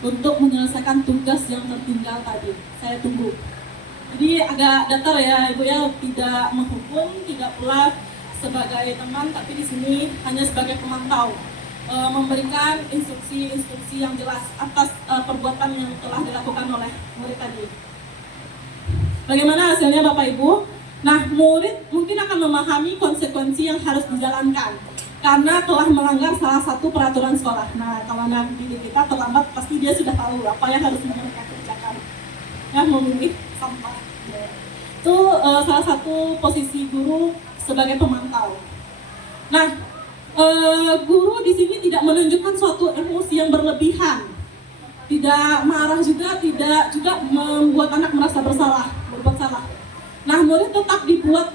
untuk menyelesaikan tugas yang tertinggal tadi. Saya tunggu. Jadi agak datar ya Ibu ya, tidak menghukum, tidak pula sebagai teman, tapi di sini hanya sebagai pemantau. Memberikan instruksi-instruksi yang jelas atas perbuatan yang telah dilakukan oleh murid tadi. Bagaimana hasilnya Bapak Ibu? Nah, murid mungkin akan memahami konsekuensi yang harus dijalankan karena telah melanggar salah satu peraturan sekolah. Nah, kalau anak didik kita terlambat, pasti dia sudah tahu apa yang harus mereka kerjakan. Ya, memilih sampah. Itu salah satu posisi guru sebagai pemantau. Nah, guru di sini tidak menunjukkan suatu emosi yang berlebihan, tidak marah juga, tidak juga membuat anak merasa berbuat salah. Nah, murid tetap dibuat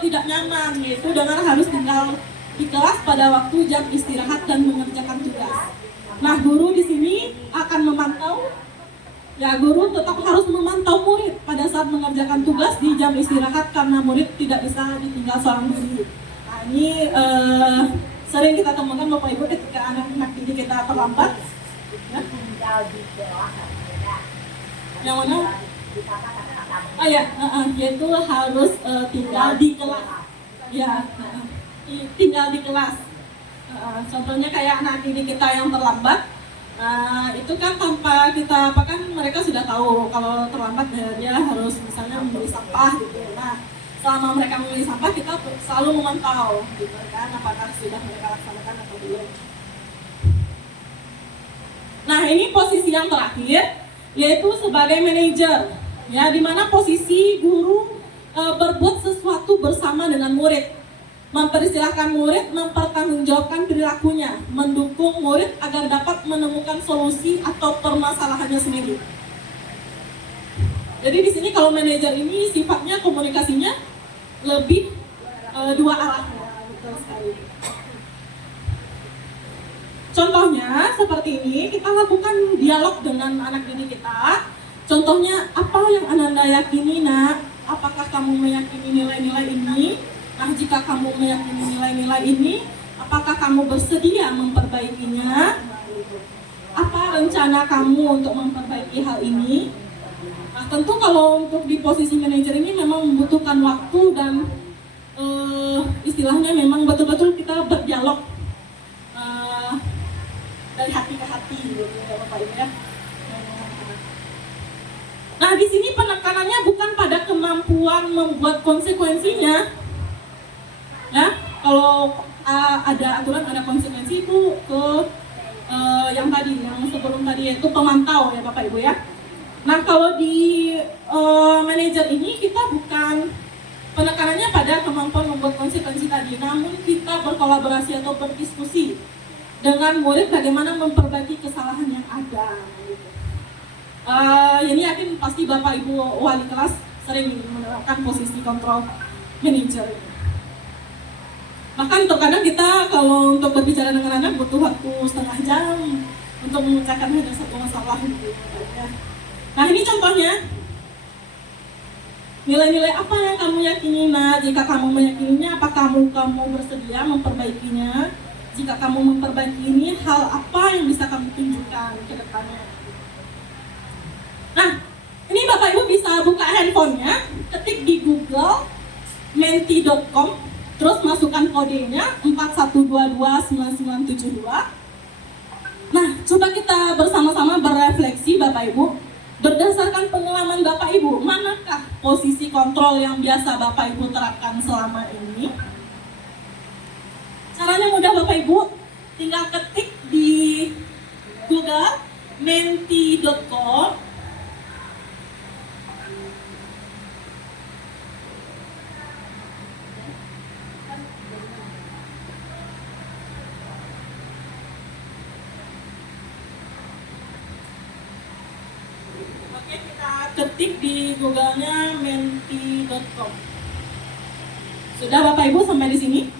tidak nyaman, yaitu dengan harus tinggal di kelas pada waktu jam istirahat dan mengerjakan tugas. Nah, guru di sini akan memantau. Ya, guru tetap harus memantau murid pada saat mengerjakan tugas di jam istirahat karena murid tidak bisa ditinggal seorang diri. Nah, ini sering kita temukan Bapak Ibu ketika anak-anak didik kita terlambat. Ya. Yang mana? Ya, yaitu harus tinggal di kelas. Ya, tinggal di kelas. Contohnya kayak anak didik kita yang terlambat. Itu kan tanpa kita apa kan mereka sudah tahu kalau terlambat dia harus misalnya membeli sampah gitu. Nah, selama mereka membeli sampah kita selalu memantau gitu kan apakah sudah mereka laksanakan atau belum. Nah, ini posisi yang terakhir yaitu sebagai manajer. Ya, di mana posisi guru berbuat sesuatu bersama dengan murid. Mempersilahkan murid mempertanggungjawabkan perilakunya, mendukung murid agar dapat menemukan solusi atau permasalahannya sendiri. Jadi di sini kalau manajer ini sifatnya komunikasinya lebih dua arah. Betul sekali. Contohnya seperti ini, kita lakukan dialog dengan anak didik kita. Contohnya, apa yang Ananda yakini nak? Apakah kamu meyakini nilai-nilai ini? Nah, jika kamu meyakini nilai-nilai ini, apakah kamu bersedia memperbaikinya? Apa rencana kamu untuk memperbaiki hal ini? Nah, tentu kalau untuk di posisi manajer ini memang membutuhkan waktu dan istilahnya memang betul-betul kita berdialog dari hati ke hati, gitu ya Bapak Ibu ya. Nah, di sini penekanannya bukan pada kemampuan membuat konsekuensinya. Ya, kalau ada aturan, ada konsekuensi itu ke yang sebelum tadi yaitu pemantau ya Bapak Ibu ya. Nah, kalau di manajer ini kita bukan penekanannya pada kemampuan membuat konsekuensi tadi, namun kita berkolaborasi atau berdiskusi dengan murid bagaimana memperbaiki kesalahan yang ada. Ini yakin pasti Bapak Ibu wali kelas sering menerapkan posisi kontrol manajer. Bahkan terkadang kita kalau untuk berbicara dengan anak butuh waktu setengah jam untuk memecahkan hanya satu masalah gitu. Nah, ini contohnya. Nilai-nilai apa yang kamu yakini? Nah, jika kamu meyakininya, apa kamu bersedia memperbaikinya? Jika kamu memperbaiki ini, hal apa yang bisa kamu tunjukkan ke depannya? Nah, ini Bapak Ibu bisa buka handphonenya, ketik di Google menti.com. Terus masukkan kodenya 41229972. Nah, coba kita bersama-sama berefleksi Bapak Ibu. Berdasarkan pengalaman Bapak Ibu, manakah posisi kontrol yang biasa Bapak Ibu terapkan selama ini? Caranya mudah Bapak Ibu, tinggal ketik di Google menti.com. Oke, kita ketik di Google-nya menti.com. Sudah Bapak Ibu sampai di sini?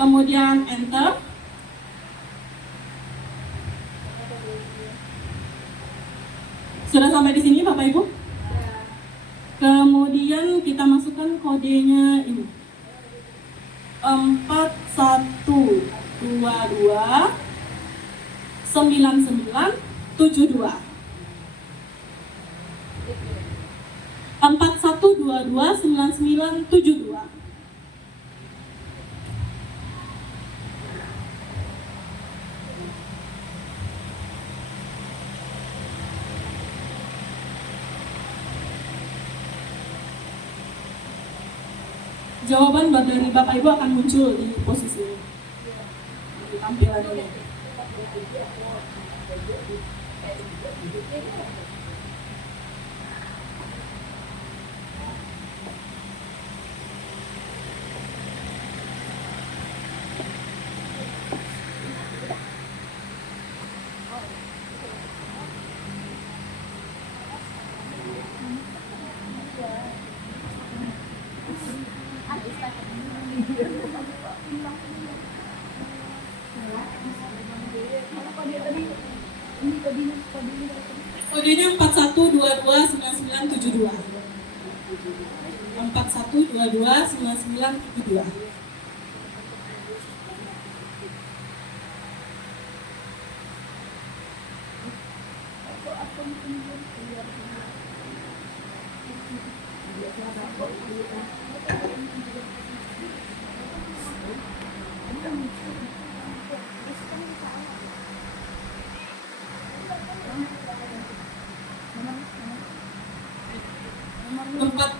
Kemudian enter. Sudah sampai di sini Bapak Ibu? Kemudian kita masukkan kodenya ini. 4122 9972. 4122 9972. Jawaban dari Bapak Ibu akan muncul di posisi ini, di tampilan ini. Kodenya 41229972. 41229972. Empat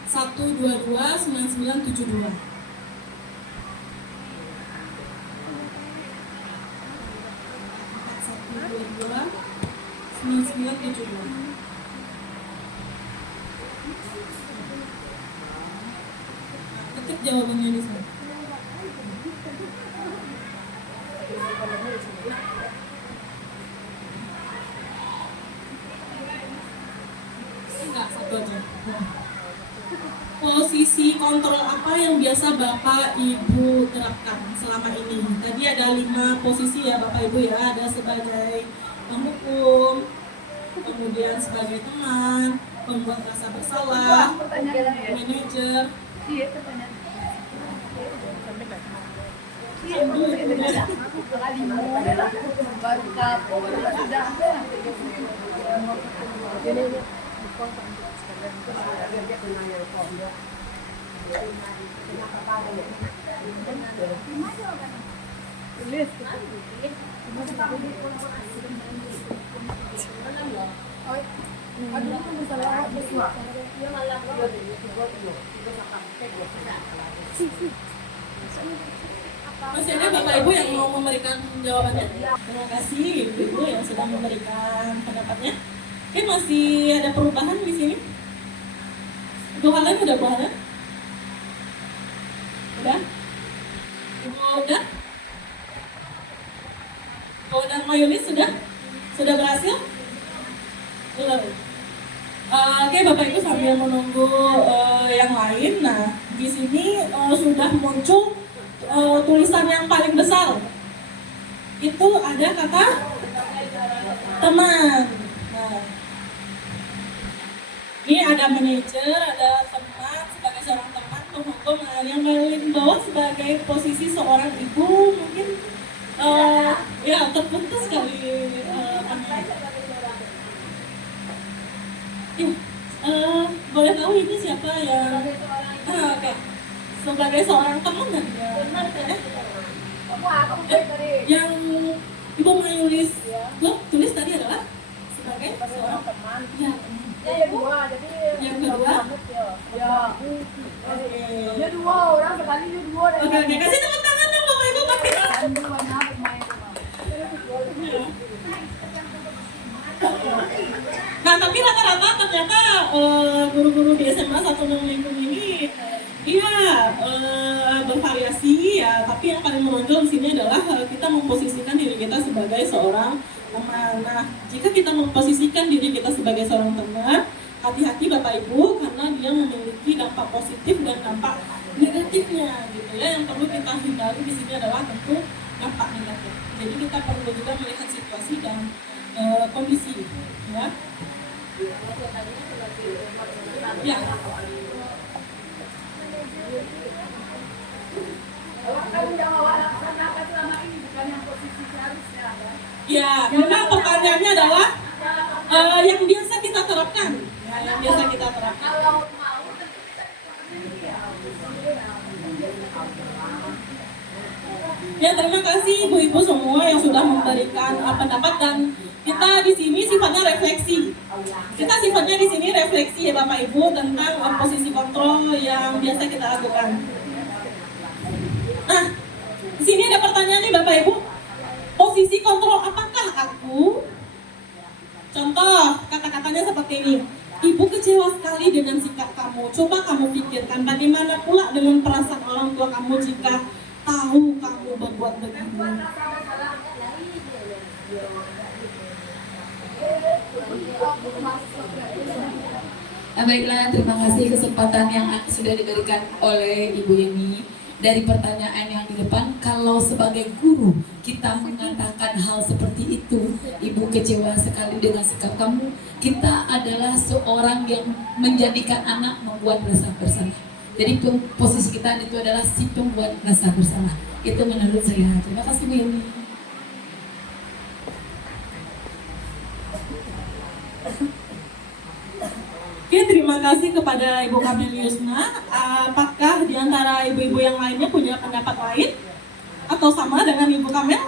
satu dua dua sembilan sembilan tujuh dua. Ketik jawabannya di sana. Enggak, satu aja. Posisi kontrol apa yang biasa Bapak Ibu terapkan selama ini? Tadi ada 5 posisi ya Bapak Ibu ya. Ada sebagai penghukum, kemudian sebagai teman, pembuat rasa bersalah, manajer. Masih ada Bapak Ibu yang mau memberikan jawabannya? Terima kasih Ibu yang sudah memberikan pendapatnya. Oke, masih ada perubahan di sini? Ibu Halen udah Bu Halen? Udah? Ibu udah? Ibu dan Mayunis sudah? Sudah berhasil? Belum. Oke Bapak Ibu sambil menunggu yang lain. Nah, di sini sudah muncul tulisan yang paling besar. Itu ada kata teman. Nah, ini ada manajer, ada teman sebagai seorang teman, penghukum. Nah, yang paling bawah sebagai posisi seorang ibu mungkin ya terputus kali. Boleh tahu ini siapa yang oke. Sebagai seorang teman yang Ibu Mayulis tulis tadi adalah sebagai seorang teman. Ya, Yang kedua, jadi yang kedua. ya. Dia dua orang sekali dia dua. Oke, kasih tepuk tangan dong Bapak Ibu makin. Duanya pemain. Nah, tapi rata-rata ternyata guru-guru di SMA 165 ini bervariasi ya, tapi yang paling menonjol di sini adalah kita memposisikan diri kita sebagai seorang teman. Nah, jika kita memposisikan diri kita sebagai seorang teman, hati-hati Bapak Ibu karena dia memiliki dampak positif dan dampak negatifnya gitu ya. Yang perlu kita hindari di sini adalah tentu dampak negatif. Jadi kita perlu juga melihat situasi dan kondisi ya. Ya. Tanggung jawab laksanakan selama ini bukan yang posisi seharusnya. Ya, memang pertanyaannya adalah yang biasa kita terapkan. Ya, yang biasa kita terapkan. Kalau mau Ya, terima kasih ibu-ibu semua yang sudah memberikan pendapat dan kita di sini sifatnya refleksi. Kita sifatnya di sini refleksi ya Bapak Ibu tentang posisi kontrol yang biasa kita lakukan. Nah, di sini ada pertanyaan nih Bapak Ibu. Posisi kontrol apakah aku? Contoh, kata-katanya seperti ini. Ibu kecewa sekali dengan sikap kamu. Coba kamu pikirkan bagaimana pula dengan perasaan orang tua kamu jika tahu kamu berbuat begini. Baiklah, terima kasih kesempatan yang sudah diberikan oleh Ibu ini. Dari pertanyaan yang di depan, kalau sebagai guru kita mengatakan hal seperti itu, Ibu kecewa sekali dengan sikap kamu, kita adalah seorang yang menjadikan anak membuat rasa bersalah. Jadi posisi kita itu adalah si pembuat rasa bersalah. Itu menurut saya. Terima kasih Bu Yuni. Oke, terima kasih kepada Ibu Kameliusna. Apakah di antara ibu-ibu yang lainnya punya pendapat lain? Atau sama dengan Ibu Kamel?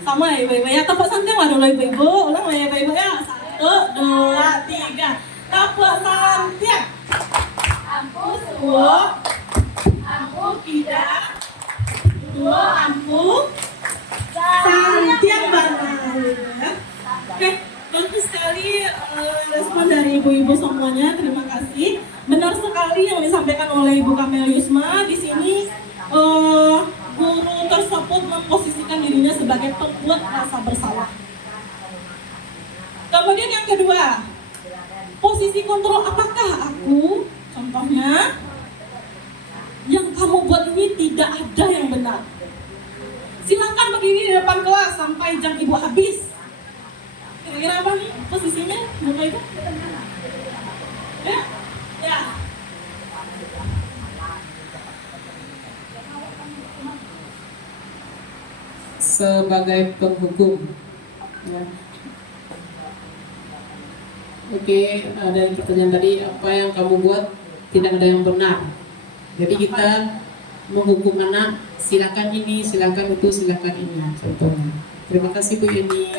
Sama ya ibu-ibu ya. Tepuk santiang dulu ibu-ibu. Ulang ya ibu-ibu ya. 1, 2, 3. Tepuk santiang. Ampu suwo. Ampu tidak. Duo ampu. Santiang banget. Oke. Bagus sekali respon dari ibu-ibu semuanya, terima kasih. Benar sekali yang disampaikan oleh Ibu Kameliusma. Di sini guru tersebut memposisikan dirinya sebagai pembuat rasa bersalah. Kemudian yang kedua, posisi kontrol apakah aku? Contohnya, yang kamu buat ini tidak ada yang benar. Silakan berdiri di depan kelas sampai jam ibu habis. Kira-kira apa nih posisinya, Bapak Ibu? Ya? Ya. Sebagai penghukum. Ya. Oke, dari pertanyaan tadi, apa yang kamu buat tidak ada yang benar. Jadi kita menghukum anak, silakan ini, silakan itu, silakan ini. Contohnya. Terima kasih Bu Yeni.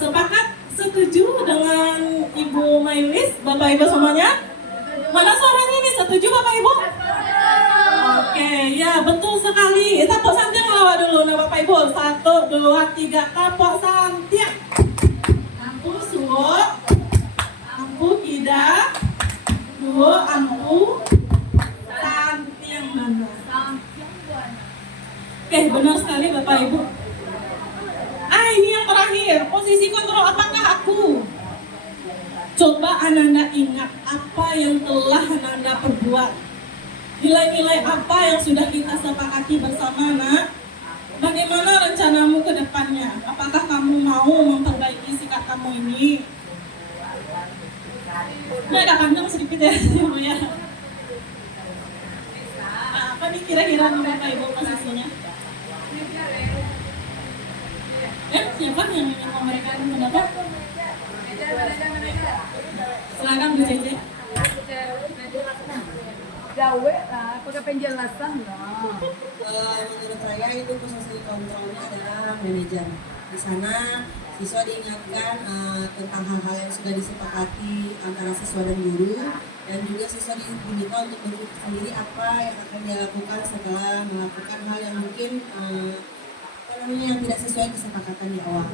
Sepakat, setuju dengan Ibu Mayulis, Bapak Ibu semuanya? Mana suaranya ini? Setuju Bapak Ibu? Oke, ya betul sekali. Tepuk santiang lawa dulu nah Bapak Ibu. 1, 2, 3, tepuk santiang. Ampu suwo, ampu tidak, duo ampu, santiang mana? Oke, benar sekali Bapak Ibu. Ini yang terakhir, posisi kontrol apakah aku? Coba Ananda ingat apa yang telah Ananda perbuat. Nilai-nilai apa yang sudah kita sepakati bersama, nak? Bagaimana rencanamu ke depannya? Apakah kamu mau memperbaiki sikap kamu ini? Ini agak panjang sedikit ya, Ibu ya. Apa nih kira-kira nih Bapak Ibu posisinya? Siapa yang ingin memberikan pendapat? Silakan Bu Cece. gawe lah Apakah penjelasan? Menurut saya itu posisi kontrolnya adalah manajer. Di sana siswa diingatkan tentang hal-hal yang sudah disepakati antara siswa dan guru, dan juga siswa diminta untuk berpikir sendiri apa yang akan dia lakukan setelah melakukan hal yang mungkin yang tidak sesuai kesepakatan di awal.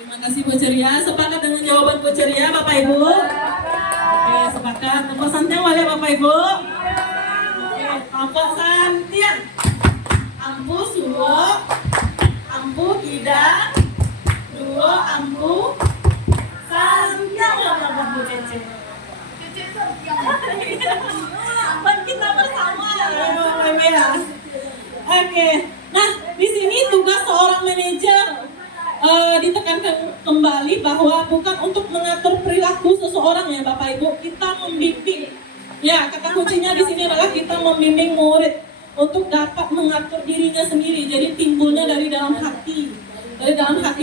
Terima kasih Bu Ceria. Sepakat dengan jawaban Bu Ceria, Bapak Ibu? Oke, sepakat. Tepuk santian boleh Bapak Ibu? Oke, tepuk santian. Ampu suwo, ampu tidak, duo ampu santian Bapak Bu Cece. Kan kita bersama ya. Oke. Nah, di sini tugas seorang manajer ditekankan kembali bahwa bukan untuk mengatur perilaku seseorang ya Bapak Ibu, kita membimbing. Ya, kata kuncinya di sini adalah kita membimbing murid untuk dapat mengatur dirinya sendiri. Jadi timbulnya dari dalam hati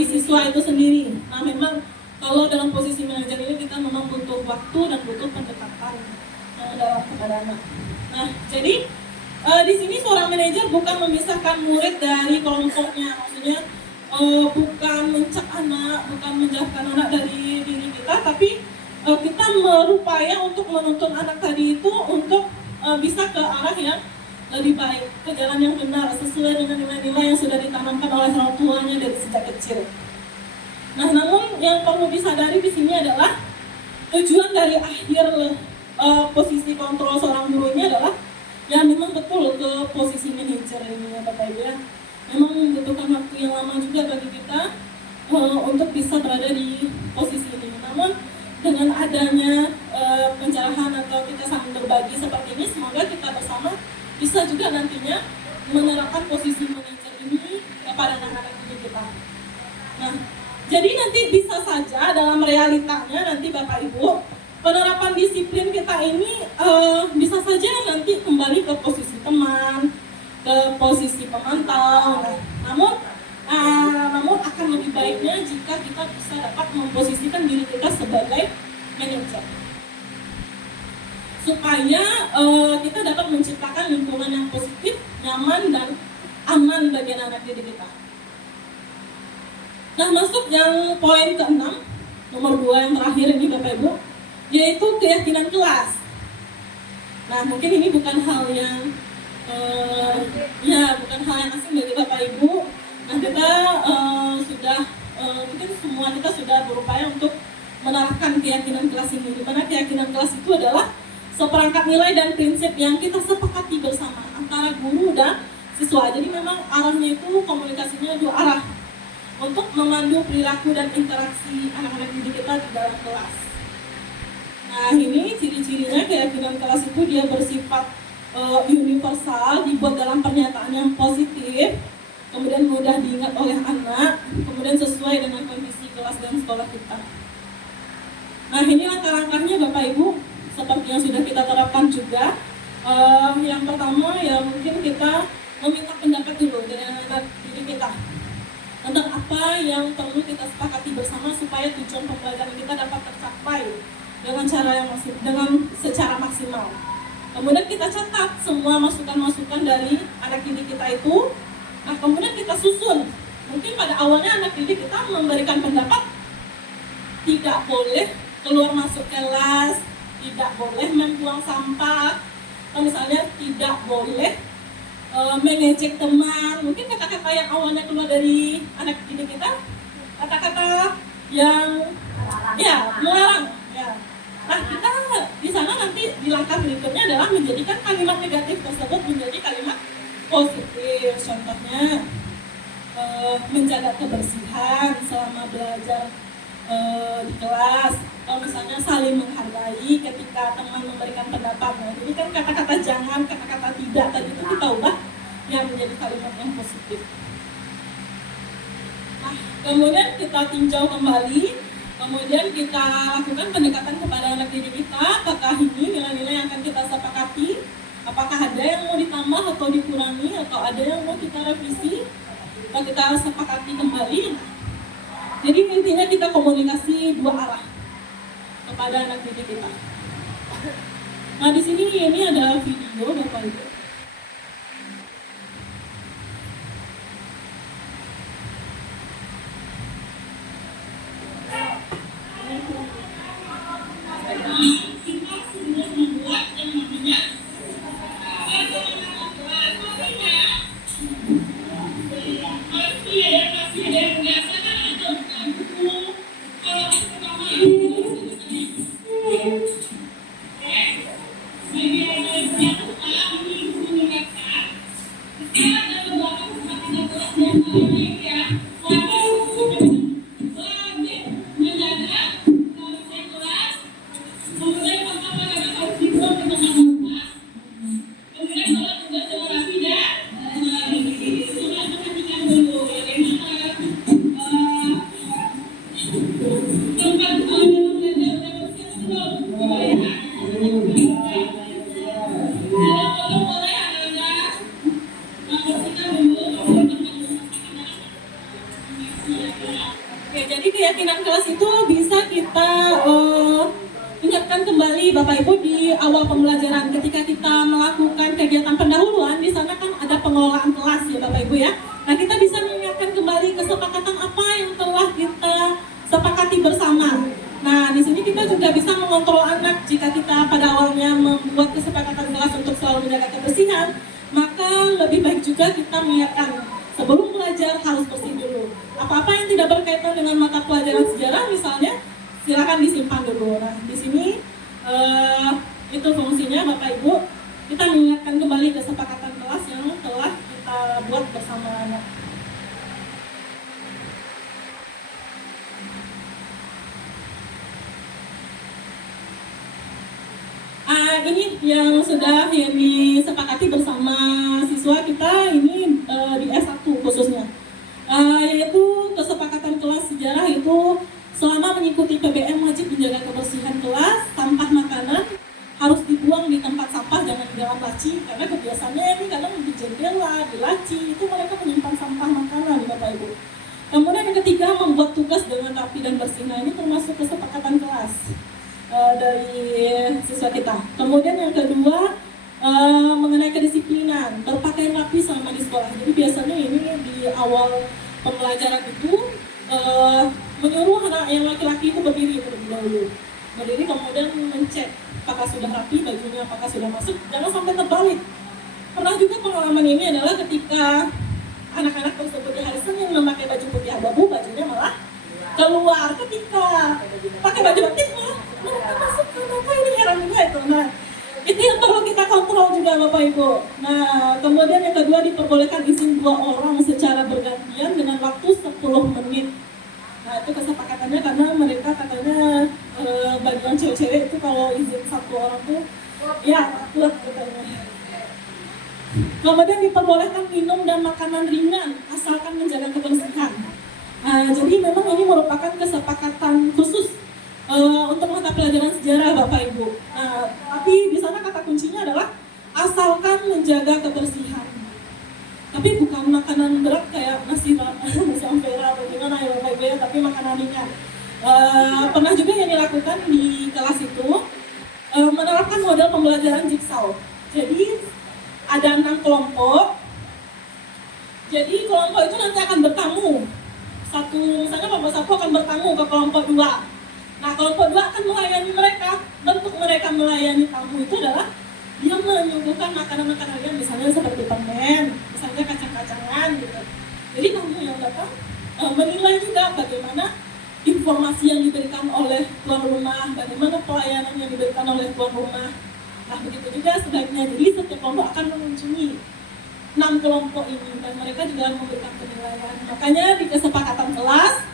siswa itu sendiri. Nah, memang kalau dalam posisi manajer ini kita memang butuh waktu dan butuh pendekatan dalam kepada anak. Nah, jadi di sini seorang manajer bukan memisahkan murid dari kelompoknya, maksudnya bukan mencap anak, bukan menjauhkan anak dari diri kita, tapi kita berupaya untuk menuntun anak tadi itu untuk bisa ke arah yang lebih baik, ke jalan yang benar, sesuai dengan nilai-nilai yang sudah ditanamkan oleh orang tuanya dari sejak kecil. Nah, namun yang perlu disadari di sini adalah tujuan dari akhir posisi kontrol seorang guru ini adalah ya memang betul ke posisi manajer ini ya Bapak Ibu ya. Memang membutuhkan waktu yang lama juga bagi kita untuk bisa berada di posisi ini. Namun dengan adanya pencerahan atau kita saling berbagi seperti ini, semoga kita bersama bisa juga nantinya menerapkan posisi manajer ini kepada anak-anak didik kita. Nah, jadi nanti bisa saja dalam realitanya nanti Bapak Ibu, penerapan disiplin kita ini bisa saja nanti kembali ke posisi teman, ke posisi pemantau. Namun akan lebih baiknya jika kita bisa dapat memposisikan diri kita sebagai manajer, supaya kita dapat menciptakan lingkungan yang positif, nyaman dan aman bagi anak didik kita. Nah, masuk yang poin ke-6, nomor 2 yang terakhir ini Bapak Ibu, yaitu keyakinan kelas. Nah, mungkin ini bukan hal yang bukan hal yang asing bagi Bapak Ibu. Nah, kita mungkin semua kita sudah berupaya untuk menerapkan keyakinan kelas ini. Di mana keyakinan kelas itu adalah seperangkat nilai dan prinsip yang kita sepakati bersama antara guru dan siswa. Jadi memang arahnya itu komunikasinya dua arah untuk memandu perilaku dan interaksi anak-anak didik kita di dalam kelas. Nah, ini ciri-cirinya keyakinan kelas itu dia bersifat universal, dibuat dalam pernyataan yang positif, kemudian mudah diingat oleh anak, kemudian sesuai dengan kondisi kelas dan sekolah kita. Nah, ini langkah-langkahnya Bapak Ibu, seperti yang sudah kita terapkan juga. Yang pertama ya mungkin kita meminta pendapat dulu dari anak didik kita tentang apa yang perlu kita sepakati bersama supaya tujuan pembelajaran kita dapat tercapai dengan secara maksimal. Kemudian kita catat semua masukan-masukan dari anak didik kita itu. Nah, kemudian kita susun. Mungkin pada awalnya anak didik kita memberikan pendapat tidak boleh keluar masuk kelas, tidak boleh membuang sampah, atau misalnya tidak boleh mengejek teman. Mungkin kata-kata yang awalnya keluar dari anak didik kita, kata-kata yang melarang. Ya. Nah, kita di sana nanti di langkah berikutnya adalah menjadikan kalimat negatif tersebut menjadi kalimat positif. Contohnya menjaga kebersihan selama belajar di kelas, atau misalnya saling menghargai ketika teman memberikan pendapat. Nah, jadi kan kata-kata jangan, kata-kata tidak tadi itu kita ubah yang menjadi kalimat yang positif. Nah, kemudian kita tinjau kembali, kemudian kita lakukan pendekatan kepada anak didik kita. Apakah ini nilai-nilai yang akan kita sepakati? Apakah ada yang mau ditambah atau dikurangi, atau ada yang mau kita revisi atau kita sepakati kembali? Jadi intinya kita komunikasi dua arah kepada anak didik kita. Nah, di sini ini ada video Bapak Ibu. Oke, jadi keyakinan kelas itu bisa kita ingatkan kembali Bapak Ibu di awal pembelajaran ketika kita melakukan kegiatan pendahuluan. Di sana kan ada pengelolaan kelas ya Bapak Ibu ya. Nah, kita bisa mengingatkan kembali kesepakatan apa yang telah kita sepakati bersama. Nah, di sini kita juga bisa mengontrol anak jika kita pada awalnya membuat kesepakatan kelas untuk selalu menjaga kebersihan, maka lebih baik juga kita mengingatkan sebelum belajar harus bersih dulu. Apa-apa yang tidak berkaitan dengan mata pelajaran sejarah misalnya, silakan disimpan dulu. Nah, di sini itu fungsinya Bapak Ibu, kita mengingatkan kembali kesepakatan kelas yang telah kita buat bersama anak. Ini yang sudah disepakati bersama siswa kita ini di S1 khususnya, yaitu kesepakatan kelas sejarah itu selama mengikuti PBM wajib menjaga kebersihan kelas, sampah makanan harus dibuang di tempat sampah, jangan di dalam laci, karena kebiasaannya ini kadang di jendela, di laci, itu mereka menyimpan sampah makanan Bapak Ibu. Kemudian yang ketiga, membuat tugas dengan rapi dan bersih. Nah, ini termasuk kesepakatan kelas dari siswa kita. Kemudian yang kedua, mengenai kedisiplinan, berpakaian rapi selama di sekolah. Jadi biasanya ini di awal pembelajaran itu menyuruh anak yang laki-laki itu berdiri terlebih dahulu. Berdiri kemudian mencek apakah sudah rapi bajunya, apakah sudah masuk, jangan sampai terbalik. Pernah juga pengalaman ini adalah ketika anak-anak tersebut di hari Senin memakai baju putih abu-abu, bajunya malah keluar. Ketika pakai baju batik mereka masuk ke apa ini herannya itu. Nah, itu yang perlu kita kontrol juga Bapak Ibu. Nah, kemudian yang kedua, diperbolehkan izin 2 orang secara bergantian dengan waktu 10 menit. Nah, itu kesepakatannya karena mereka katanya bagian cewek-cewek itu kalau izin 1 orang tuh ya takut katanya. Kemudian diperbolehkan minum dan makanan ringan asalkan menjaga kebersihan. Jadi memang ini merupakan kesepakatan khusus untuk mata pelajaran sejarah Bapak Ibu. Tapi di sana kata kuncinya adalah asalkan menjaga kebersihan. Tapi bukan makanan berat kayak nasi ampera atau gimana ya Bapak Ibu ya, tapi makanan ringan. Pernah juga yang dilakukan di kelas itu menerapkan model pembelajaran jigsaw. Jadi ada 6 kelompok. Jadi kelompok itu nanti akan bertamu. Misalnya kelompok 1 akan bertamu ke kelompok 2. Nah, kelompok 2 akan melayani mereka. Bentuk mereka melayani tamu itu adalah dia menyuguhkan makanan-makanan ringan, misalnya seperti permen, misalnya kacang-kacangan gitu. Jadi tamu yang datang menilai juga bagaimana informasi yang diberikan oleh tuan rumah, bagaimana pelayanan yang diberikan oleh tuan rumah. Nah, begitu juga sebaiknya. Jadi setiap kelompok akan mengunjungi 6 kelompok ini dan mereka juga memberikan penilaian. Makanya di kesepakatan kelas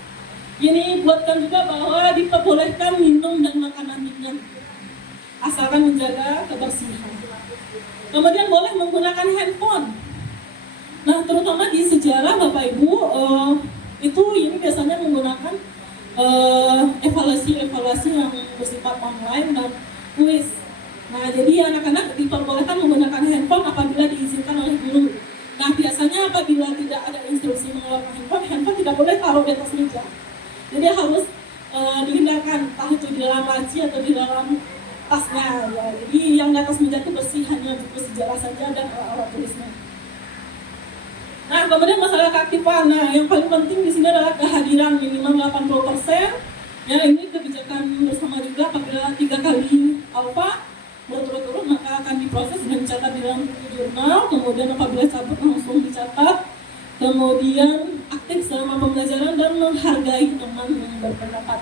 ini buatkan juga bahwa diperbolehkan minum dan makanan ringan asalkan menjaga kebersihan. Kemudian boleh menggunakan handphone. Nah, terutama di sejarah Bapak Ibu itu ini biasanya menggunakan evaluasi yang bersifat online dan kuis. Nah, jadi anak-anak diperbolehkan menggunakan handphone apabila diizinkan oleh guru. Nah, biasanya apabila tidak ada instruksi mengeluarkan handphone tidak boleh taruh di atas meja. Jadi harus dihindarkan, entah itu di dalam laci atau di dalam tasnya ya. Jadi yang di atas meja itu bersih, hanya buku sejarah saja dan alat tulisnya. Nah, kemudian masalah keaktifan. Nah, yang paling penting di sini adalah kehadiran minimal 80%. Ya, ini kebijakan bersama juga. Apabila 3 kali alfa berturut-turut maka akan diproses dan dicatat di dalam buku jurnal. Kemudian apabila cabut langsung dicatat. Kemudian aktif selama pembelajaran dan menghargai teman yang berpendapat.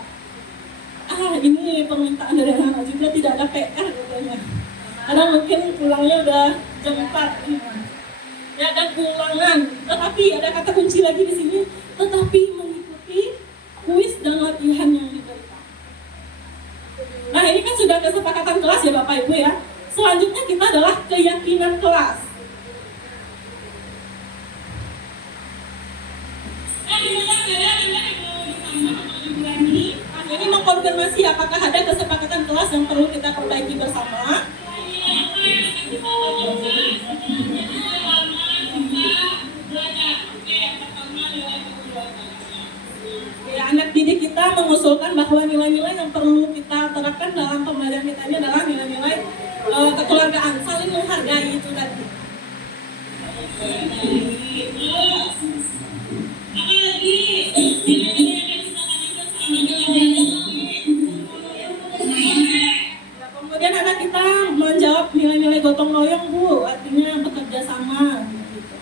Ini permintaan dari anak juga, tidak ada PR katanya. Karena mungkin pulangnya udah jam 4. Ya, dan ulangan. Tetapi ada kata kunci lagi di sini, tetapi mengikuti kuis dan latihan yang diberikan. Nah, ini kan sudah kesepakatan kelas ya Bapak Ibu ya. Selanjutnya kita adalah keyakinan kelas. Ini mengkonfirmasi apakah ada kesepakatan kelas yang perlu kita perbaiki bersama. Ya, anak didik kita mengusulkan bahwa nilai-nilai yang perlu kita terapkan dalam pembelajaran kita ini adalah nilai-nilai kekeluargaan, saling menghargai itu tadi. Kemudian anak kita menjawab nilai-nilai gotong royong Bu, artinya bekerja sama gitu.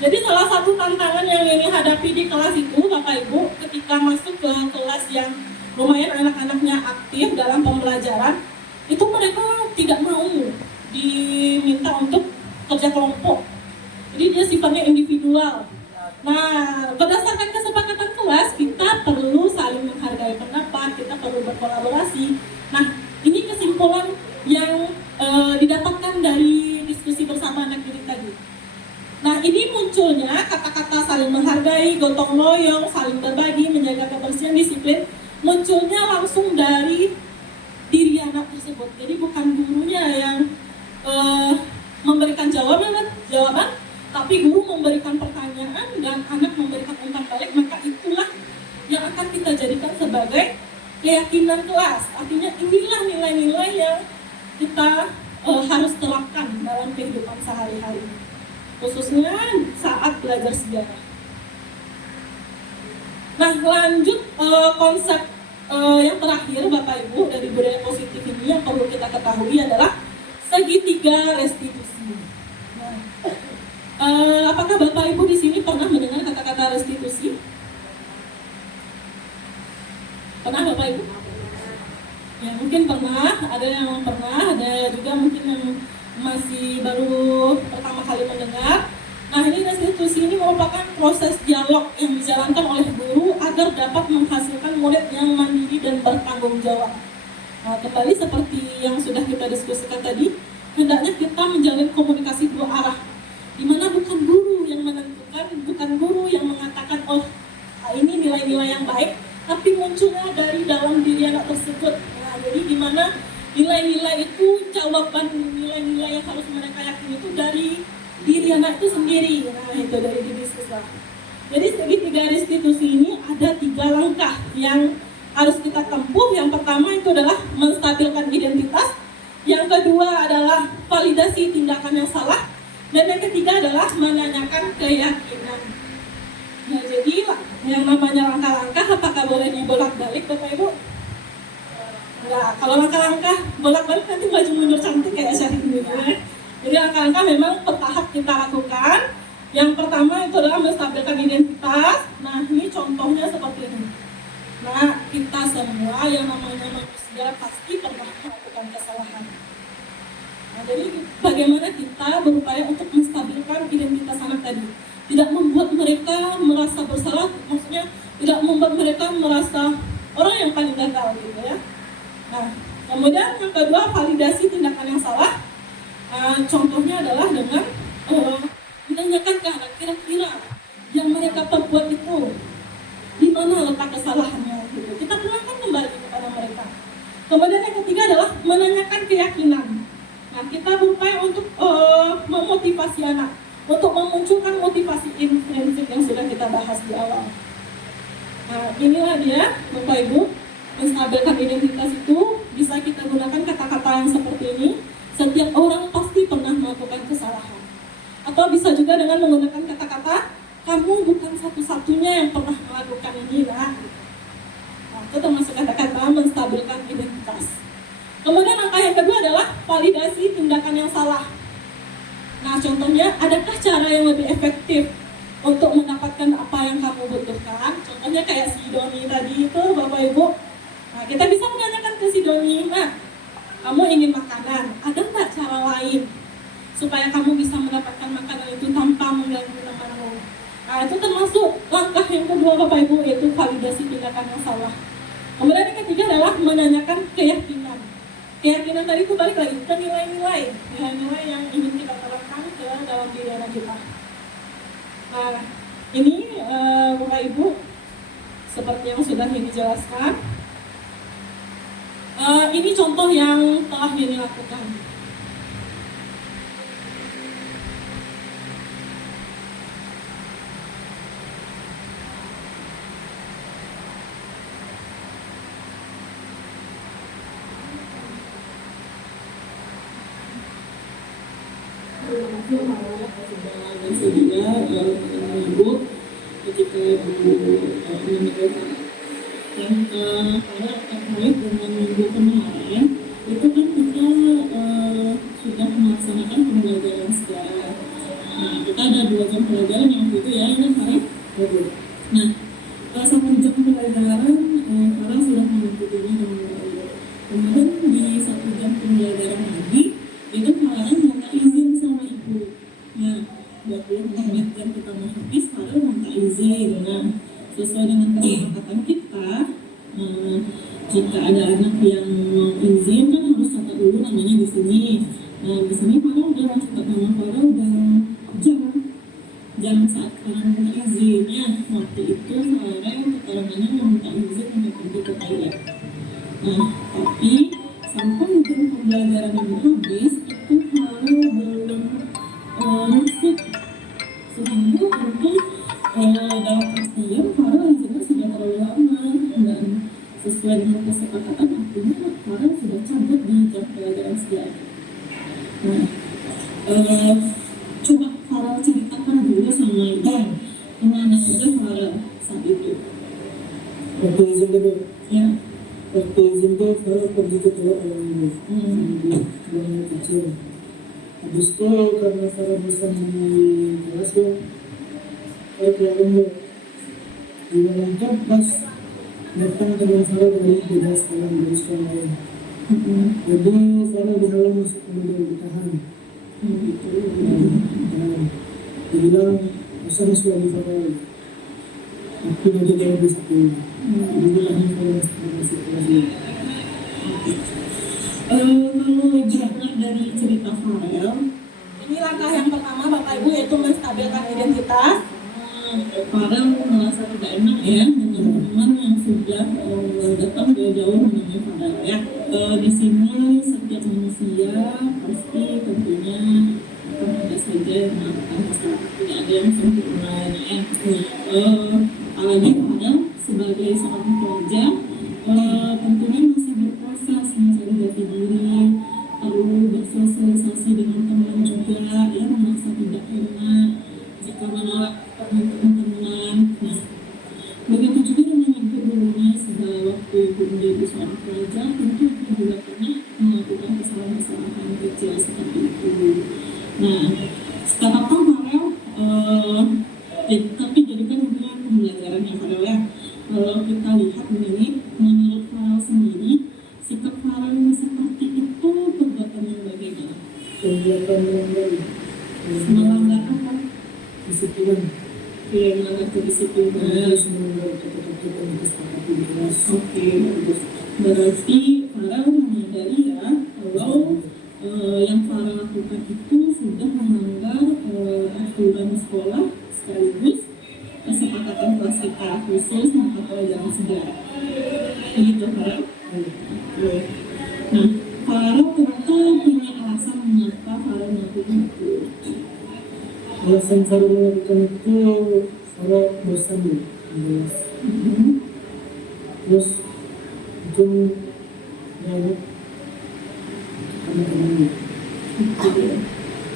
Jadi salah satu tantangan yang ini hadapi di kelas itu Bapak Ibu, ketika masuk ke kelas yang lumayan anak-anaknya aktif dalam pembelajaran, itu mereka tidak mau diminta untuk kerja kelompok. Jadi dia sifatnya individual. Nah, berdasarkan kesepakatan kelas, kita perlu saling menghargai pendapat, kita perlu berkolaborasi. Nah, ini kesimpulan yang didapatkan dari diskusi bersama anak didik tadi. Nah, ini munculnya kata-kata saling menghargai, gotong royong, saling berbagi, menjaga kebersihan, disiplin, munculnya langsung dari diri anak tersebut. Jadi bukan gurunya yang memberikan jawaban, tapi guru memberikan pertanyaan dan anak memberikan umpan balik, maka itulah yang akan kita jadikan sebagai keyakinan kelas. Artinya inilah nilai-nilai yang kita harus terapkan dalam kehidupan sehari-hari, khususnya saat belajar sejarah. Nah, lanjut konsep yang terakhir Bapak Ibu dari budaya positif ini yang perlu kita ketahui adalah segitiga restitusi. Nah, apakah Bapak Ibu di sini pernah mendengar kata-kata restitusi? Pernah Bapak Ibu? Ya, mungkin pernah, ada yang pernah, ada juga mungkin yang masih baru pertama kali mendengar. Nah, ini restitusi ini merupakan proses dialog yang dijalankan oleh guru agar dapat menghasilkan murid yang mandiri dan bertanggung jawab. Nah, kembali seperti yang sudah kita diskusikan tadi, hendaknya kita menjalin komunikasi dua arah, di mana bukan guru yang menentukan, bukan guru yang mengatakan, oh ini nilai-nilai yang baik, tapi munculnya dari dalam diri anak tersebut. Nah, jadi di mana nilai-nilai itu, jawaban nilai-nilai yang harus mereka yakini itu dari diri anak itu sendiri. Nah, itu dari diri siswa. Jadi segitiga restitusi ini ada 3 langkah yang harus kita tempuh. Yang pertama itu adalah menstabilkan identitas. Yang kedua adalah validasi tindakan yang salah. Dan yang ketiga adalah menanyakan keyakinan. Nah, jadi yang namanya langkah-langkah apakah boleh dibolak-balik Bapak Ibu? Enggak, kalau langkah-langkah bolak-balik nanti maju mundur cantik kayak Syahrini ya. Jadi langkah-langkah memang bertahap kita lakukan. Yang pertama itu adalah menstabilkan identitas. Nah, ini contohnya seperti ini. Nah, kita semua yang namanya manusia pasti pernah melakukan kesalahan. Nah, jadi bagaimana kita berupaya untuk menstabilkan identitas anak tadi, tidak membuat mereka merasa bersalah, maksudnya tidak membuat mereka merasa orang yang paling gagal gitu ya. Nah, kemudian yang kedua, validasi tindakan yang salah. Contohnya adalah dengan menanyakan ke anak, kira-kira yang mereka perbuat itu di mana letak kesalahannya gitu. Kita terangkan kembali kepada mereka. Kemudian yang ketiga adalah menanyakan keyakinan. Nah, kita berupaya untuk memotivasi anak, untuk memunculkan motivasi intrinsik yang sudah kita bahas di awal. Nah, inilah dia Bapak Ibu menstabilkan identitas itu bisa kita gunakan kata-kata yang seperti ini. Setiap orang pasti pernah melakukan kesalahan. Atau bisa juga dengan menggunakan kata-kata, kamu bukan satu-satunya yang pernah melakukan ini, nah. Itu termasuk kata-kata menstabilkan identitas. Kemudian langkah yang kedua adalah validasi tindakan yang salah. Nah, contohnya, adakah cara yang lebih efektif untuk mendapatkan apa yang kamu butuhkan? Contohnya kayak si Doni tadi itu, Bapak Ibu. Nah, kita bisa menanyakan ke si Doni, nah, kamu ingin makanan, ada nggak cara lain supaya kamu bisa mendapatkan makanan itu tanpa mengganggu temanmu? Nah, itu termasuk langkah yang kedua, Bapak Ibu, yaitu validasi tindakan yang salah. Kemudian yang ketiga adalah menanyakan keyakinan. Keyakinan tadi itu balik lagi ke nilai-nilai yang ingin kita terapkan ke dalam diri anak kita. Nah, ini Bapak Ibu, seperti yang sudah dijelaskan, ini contoh yang telah dilakukan. Sehingga Ibu ketika menyampaikan yang pada terkait dengan minggu kemarin itu kan kita sudah melaksanakan pembelajaran secara kita ada 2 jam pelajaran yang itu ya ini Farah. Nah, 1 jam pelajaran Farah sudah mengikutinya dengan baik. Kemudian di 1 jam pembelajaran lagi itu Farah minta izin sama ibu. Nah, 20 menit jam kita mau habis, Farah minta izin. Nah, sesuai dengan kesepakatan kita, jika ada anak yang mau izin kan harus catat dulu namanya di sini. Nah, di sini Farah udah catat nama Farah udah jam saat Farah minta izinnya. Waktu itu Farah keterangannya minta izin untuk pergi ke toilet. Nah, tapi sampai jam pembelajaran ini habis itu Farah belum masuk, sehingga mungkin dalam artian Farah izinnya sudah terlalu lama dan sesuai dengan kesepakatan artinya Farah sudah cabut di jam pelajaran sekian. Nah, coba Farah ceritakan dulu sama ibu kemana aja Farah saat itu. Waktu izin dulu. Ya. Waktu izin tuh Farah pergi ke toilet dulu. Buang kecil. Habis itu karena Farah bosan di kelas tuh, saya keluar dulu. Di dalam pas datang ke dalam Farah dari beda sekolah dari sekolah lain. Jadi Farah dihalang masuk ke mobil ditahan. Gitu. Dia bilang masa masuk lagi Farah. Aku udah jadi yang bisa pulang. Dia bilang Farah masuk lagi. Kalau berangkat dari cerita Farel, ini langkah yang pertama Bapak Ibu yaitu menstabilkan identitas. Farel merasa tidak enak ya dengan teman-teman yang sudah datang jauh-jauh menemui Farel ya. Di sini setiap manusia pasti tentunya akan ada saja yang melakukan kesalahan, tidak ada yang sempurna ya. Apalagi Farel sebagai seorang pelajar tentunya masih berproses mencari jati diri, perlu bersosialisasi dengan teman juga ya, merasa tidak enak jika menolak permintaan teman. Nah, begitu juga dengan ibu dulunya setelah waktu ibu menjadi seorang pelajar, tentu ibu juga pernah melakukan kesalahan-kesalahan kecil seperti itu. Nah, sekarang Farel tapi jadikan hubungan pembelajaran yang Farel ya. Kalau kita lihat ini, menurut Farel sendiri, sikap Farel yang seperti itu perbuatan yang bagaimana? Perbuatan yang baik. Melanggar apa? Disiplin. Oke, melanggar kedisiplinan. Harus melanggar kata-kata yang disepakati di kelas. Oke, berarti Farel menyadari ya kalau yang Farel lakukan itu sudah melanggar aturan sekolah sekaligus kesepakatan kelas kita khusus mata pelajaran sejarah. Begitu Farel? Nah, Farel ternyata punya alasan mengapa Farel melakukan itu. Alasan Farah melakukan itu, Farah bosan di kelas. Terus Mungkin banyak teman-teman.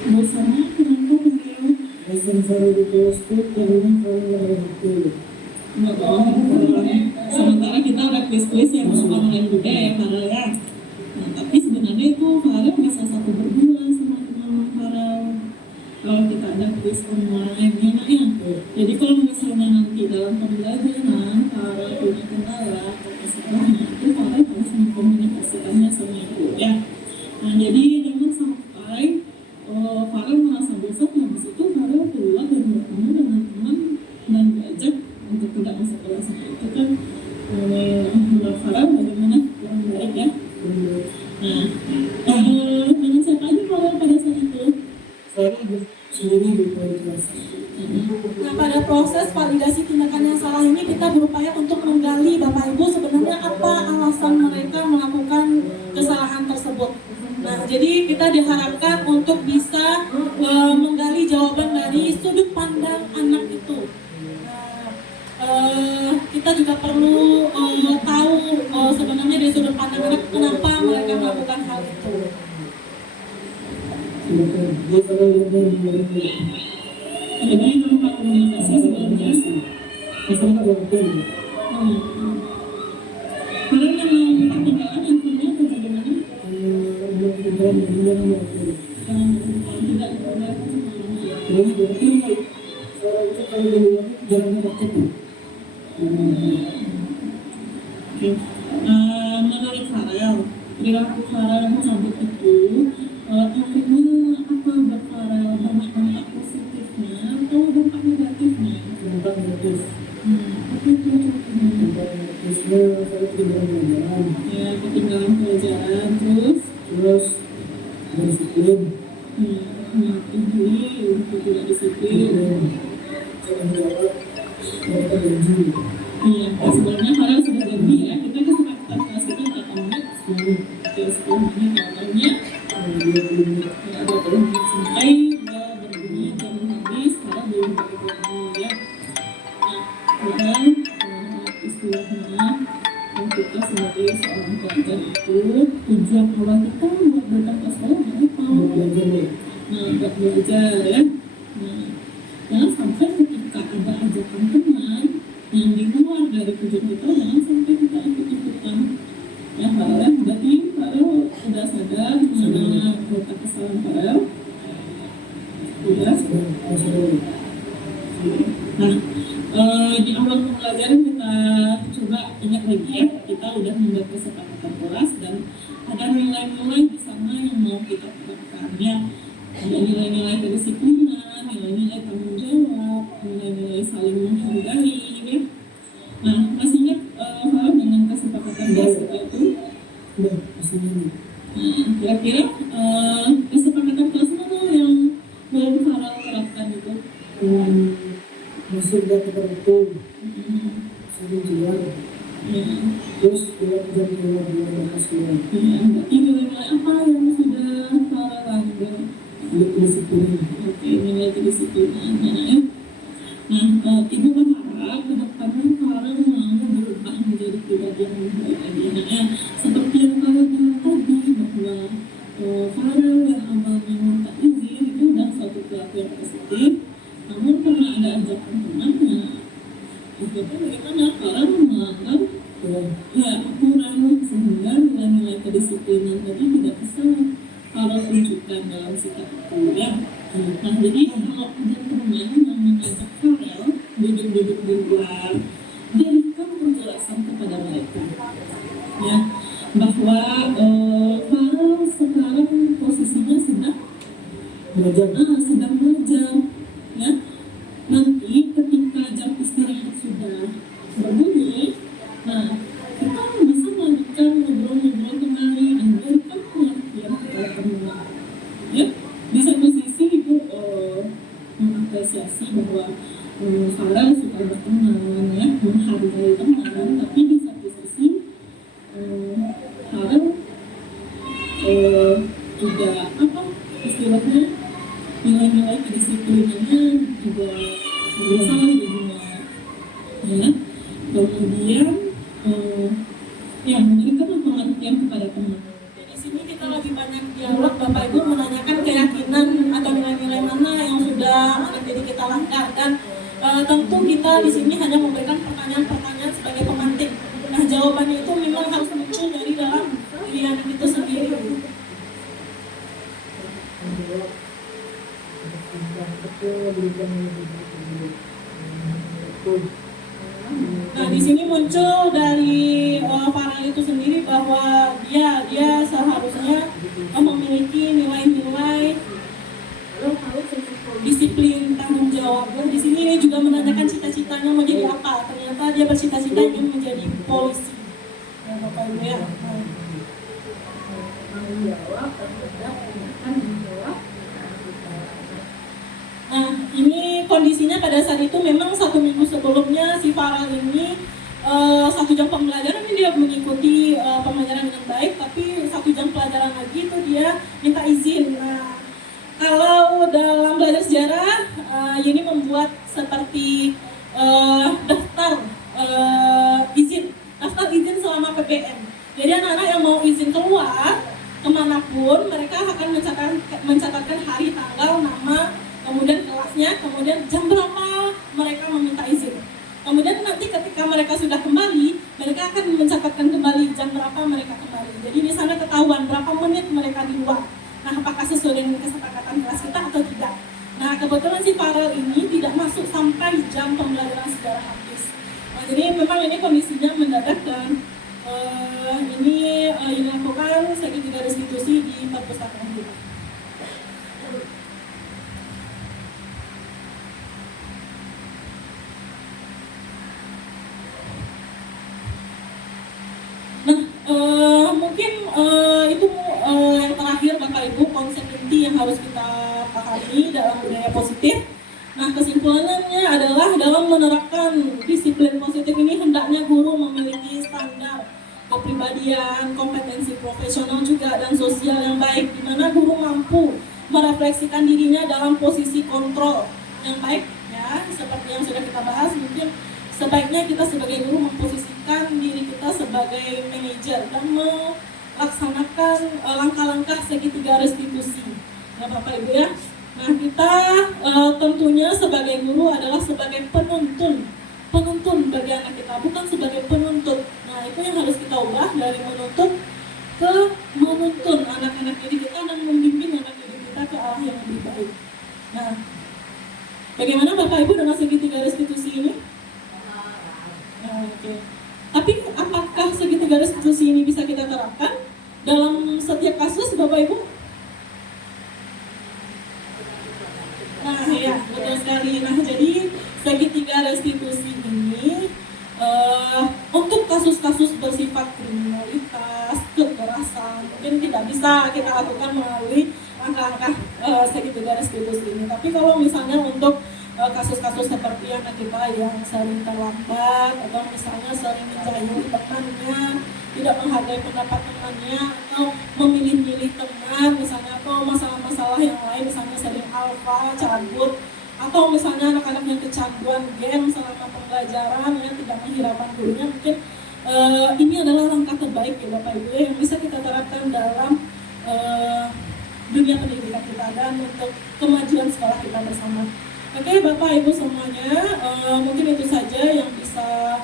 Bosannya kenapa Farel? Alasan Farel di kelas itu karena Farel lagi waktu. Nggak bohong Farel. Sementara kita ada kuis-kuis yang masuk online juga ya Farel ya. Nah, tapi sebenarnya itu Farel bisa satu berdua sama teman Farel. Kalau kita ada kuis online ya. Jadi kalau misalnya nanti dalam pembelajaran Farel punya kendala atau masalahnya, itu Farel harus mengkomunikasikannya sama ibu ya. Nah jadi jangan sampai Farel merasa bosan, habis itu Farel keluar dan bertemu dengan teman dan diajak untuk tidak masuk kelas. Itu kan menurut Farel bagaimana, kurang baik ya. Nah, dengan siapa aja Farel pada saat itu? Farel sendiri di kelas. Nah, pada proses validasi tindakan yang salah ini kita berupaya untuk menggali Bapak Ibu sebenarnya apa alasan mereka melakukan kesalahan tersebut. Nah, jadi kita diharapkan untuk bisa menggali jawaban dari sudut pandang anak itu. Kita juga perlu tahu sebenarnya dari sudut pandang anak kenapa mereka melakukan hal itu. Dia Farel yang Jadi tempat komunikasi sebenarnya. Farel waktu. Farel memang ketinggalan infonya atau bagaimana? Tidak diperbolehkan sama berarti Farel itu kalau di luar jarang waktu. Oke. Menurut Farel, perilaku Farel yang cabut itu efeknya apa buat Farel? Dampak positifnya atau dampak negatifnya? Dampak negatif. Apa itu contohnya? Dampak negatifnya Farel tidak pelajaran. Ya, ketinggalan pelajaran, terus Disiplin. melatih diri untuk tidak disiplin. Tanggung jawab. Mereka janji. Iya, sebenarnya Farel sudah janji ya. Kita kesepakatan kelas itu berapa menit? 10 menit katanya. 20 menit. Ya, 20 menit sampai berbunyi jam habis. Farel belum berbunyi ya. Nah, Farel istilahnya yang kita sebagai seorang pelajar itu tujuan awal kita buat datang ke sekolah apa? Belajar ya. Nah, buat belajar ya. Nah, jangan sampai ketika ada ajakan teman yang di luar dari tujuan kita, jangan sampai kita ikut-ikutan. Ya, Farel, berarti Farel sudah sadar mengenai letak kesalahan Farel. Sudah. Nah, di awal pembelajaran kita coba ingat lagi ya, kita udah membuat kesepakatan kelas dan ada nilai-nilai di sana yang mau kita terapkan ya. Ada nilai-nilai kedisiplinan, nilai-nilai tanggung jawab, nilai-nilai saling menghargai ya. Nah, masih ingat Farel dengan kesepakatan kelas kita itu? Udah, pastinya nih. Nah, kira-kira kesepakatan kelas mana yang belum Farel terapkan itu? Masuk gak kita betul. Sering keluar. Ya. Terus jam keluar keluar. Ya, berarti nilai-nilai apa yang sudah Farel langgar? Disiplin. Oke, nilai kedisiplinannya ya. Nah, Ibu berharap ke depannya Farel mau berubah menjadi pribadi yang lebih baik lagi. Nah, ya, seperti yang Farel bilang tadi bahwa Farel yang awalnya minta izin itu udah suatu perilaku yang positif. Namun karena ada ajakan temannya, akhirnya bagaimana Farel melanggar ya aturan sehingga nilai-nilai kedisiplinan tadi tidak bisa Farel tunjukkan dalam sikap itu ya. Nah, jadi kalau ada teman yang mengajak Farel duduk-duduk di luar, berikan penjelasan kepada mereka ya bahwa Farel sekarang posisinya sedang belajar ya. Nanti ketika jam istirahat sudah berbunyi, nah kita bisa melanjutkan ngobrol-ngobrol kembali dan berikan pengertian kepada teman ya. Di satu sisi Ibu mengapresiasi bahwa Farel suka berteman ya, menghargai teman, tapi di satu sisi Farel juga apa istilahnya nilai-nilai kedisiplinannya juga salah jadinya ya. Kemudian yang memberikan pengertian kepada teman. Di sini kita lebih banyak dialog Bapak Ibu menanyakan keyakinan atau nilai-nilai mana yang sudah anak didik kita langgar, dan tentu kita di sini hanya memberikan pertanyaan-pertanyaan sebagai pemantik. Nah, jawabannya itu memang harus muncul dari dalam diri anak itu sendiri. Nah, di sini muncul dari Farel itu sendiri bahwa dia seharusnya memiliki nilai-nilai disiplin, tanggung jawab. Dan di sini dia juga menanyakan cita-citanya mau jadi apa. Ternyata dia bercita-cita ingin menjadi polisi. Ya, Bapak Ibu ya. Nah, ini kondisinya pada saat itu memang 1 minggu sebelumnya si Farel ini 1 jam pembelajaran ini dia mengikuti pembelajaran dengan baik, tapi 1 jam pelajaran lagi itu dia minta izin. Nah, kalau dalam belajar sejarah, ini membuat seperti daftar izin selama PPN. Jadi anak-anak yang mau izin keluar kemanapun, mereka akan mencatatkan hari, tanggal, nama, kemudian kelasnya, kemudian jam berapa mereka meminta izin. Kemudian nanti ketika mereka sudah kembali, mereka akan mencatatkan kembali jam berapa mereka kembali. Jadi di sana ketahuan berapa menit mereka di luar. Nah, apakah sesuai dengan kesepakatan kelas kita atau tidak. Nah, kebetulan si Farel ini tidak masuk sampai jam pembelajaran sejarah habis. Nah, jadi memang ini kondisinya mendadak, dan ini dilakukan segitiga restitusi di perpustakaan kita. Nah, mungkin itu yang terakhir Bapak Ibu, konsep inti yang harus kita pahami dalam budaya positif. Nah, kesimpulannya adalah dalam menerapkan disiplin positif ini hendaknya guru memiliki standar kepribadian, kompetensi profesional juga, dan sosial yang baik, di mana guru mampu merefleksikan dirinya dalam posisi kontrol yang baik, ya, seperti yang sudah kita bahas. Mungkin sebaiknya kita sebagai guru memposisikan diri kita sebagai manajer dan melaksanakan langkah-langkah segitiga restitusi, ya Bapak Ibu ya. Nah, kita tentunya sebagai guru adalah sebagai penuntun bagi anak kita, bukan sebagai penuntut. Nah, itu yang harus kita ubah dari menuntut ke menuntun anak-anak didik kita dan membimbing anak didik kita ke arah yang lebih baik. Nah, bagaimana Bapak Ibu dengan segitiga restitusi ini? Oke. Tapi apakah segitiga restitusi ini bisa kita terapkan dalam setiap kasus, Bapak Ibu? Nah, ya, betul sekali. Nah, jadi segitiga restitusi ini untuk kasus-kasus bersifat kriminalitas, kekerasan, mungkin tidak bisa kita lakukan melalui langkah-langkah segitiga restitusi ini. Tapi kalau misalnya untuk kasus-kasus seperti anak kita yang sering terlambat, atau misalnya sering menjauhi temannya, tidak menghargai pendapat temannya, atau memilih-milih teman misalnya, atau masalah-masalah yang lain, misalnya sering alfa, cabut, atau misalnya anak-anak yang kecanduan game selama pembelajaran yang tidak menghiraukan gurunya, mungkin ini adalah langkah terbaik ya Bapak Ibu yang bisa kita terapkan dalam dunia pendidikan kita dan untuk kemajuan sekolah kita bersama. Oke, Bapak Ibu semuanya, mungkin itu saja yang bisa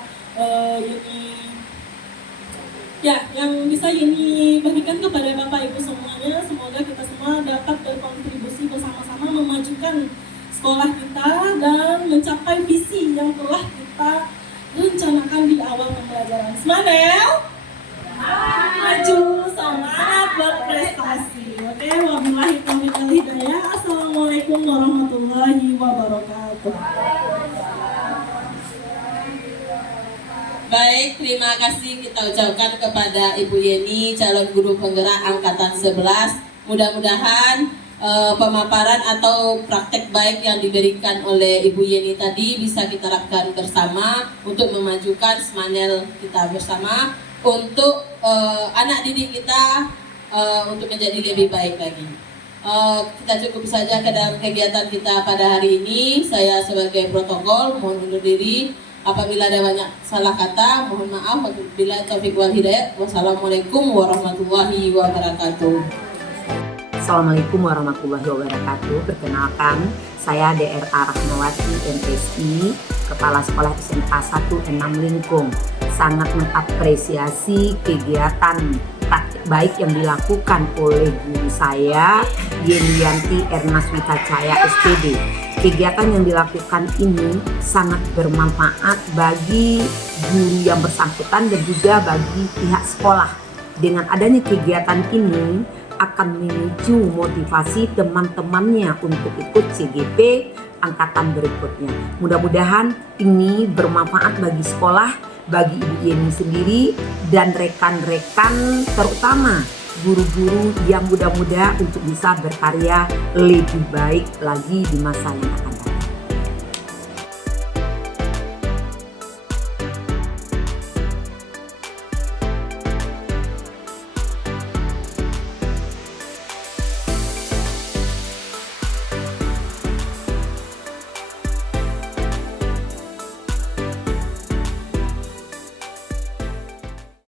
yang bisa Yeni bagikan kepada Bapak Ibu semuanya. Semoga kita semua dapat berkontribusi bersama-sama memajukan sekolah kita dan mencapai visi yang telah kita rencanakan di awal pembelajaran. Semangat! Maju, semangat berprestasi. Oke, wabillahi taufiq wal hidayah. Assalamualaikum warahmatullahi wabarakatuh. Baik, terima kasih kita ucapkan kepada Ibu Yeni, calon guru penggerak angkatan 11. Mudah-mudahan pemaparan atau praktek baik yang diberikan oleh Ibu Yeni tadi bisa kita terapkan bersama untuk memajukan Smanel kita bersama untuk anak didik kita untuk menjadi lebih baik lagi. Kita cukup saja ke dalam kegiatan kita pada hari ini. Saya sebagai protokol mohon undur diri. Apabila ada banyak salah kata, mohon maaf. Bila taufik wal hidayah. Wassalamualaikum warahmatullahi wabarakatuh. Assalamualaikum warahmatullahi wabarakatuh. Perkenalkan, saya DRA Rahmawati MSI, Kepala Sekolah SMA 1 Enam Lingkung. Sangat mengapresiasi kegiatan praktik baik yang dilakukan oleh guru saya, Yenianti Ernaswita Cahaya SPD. Kegiatan yang dilakukan ini sangat bermanfaat bagi guru yang bersangkutan dan juga bagi pihak sekolah. Dengan adanya kegiatan ini akan memicu motivasi teman-temannya untuk ikut CGP angkatan berikutnya. Mudah-mudahan ini bermanfaat bagi sekolah, bagi Ibu Yeni sendiri dan rekan-rekan, terutama guru-guru yang muda-muda untuk bisa berkarya lebih baik lagi di masa yang akan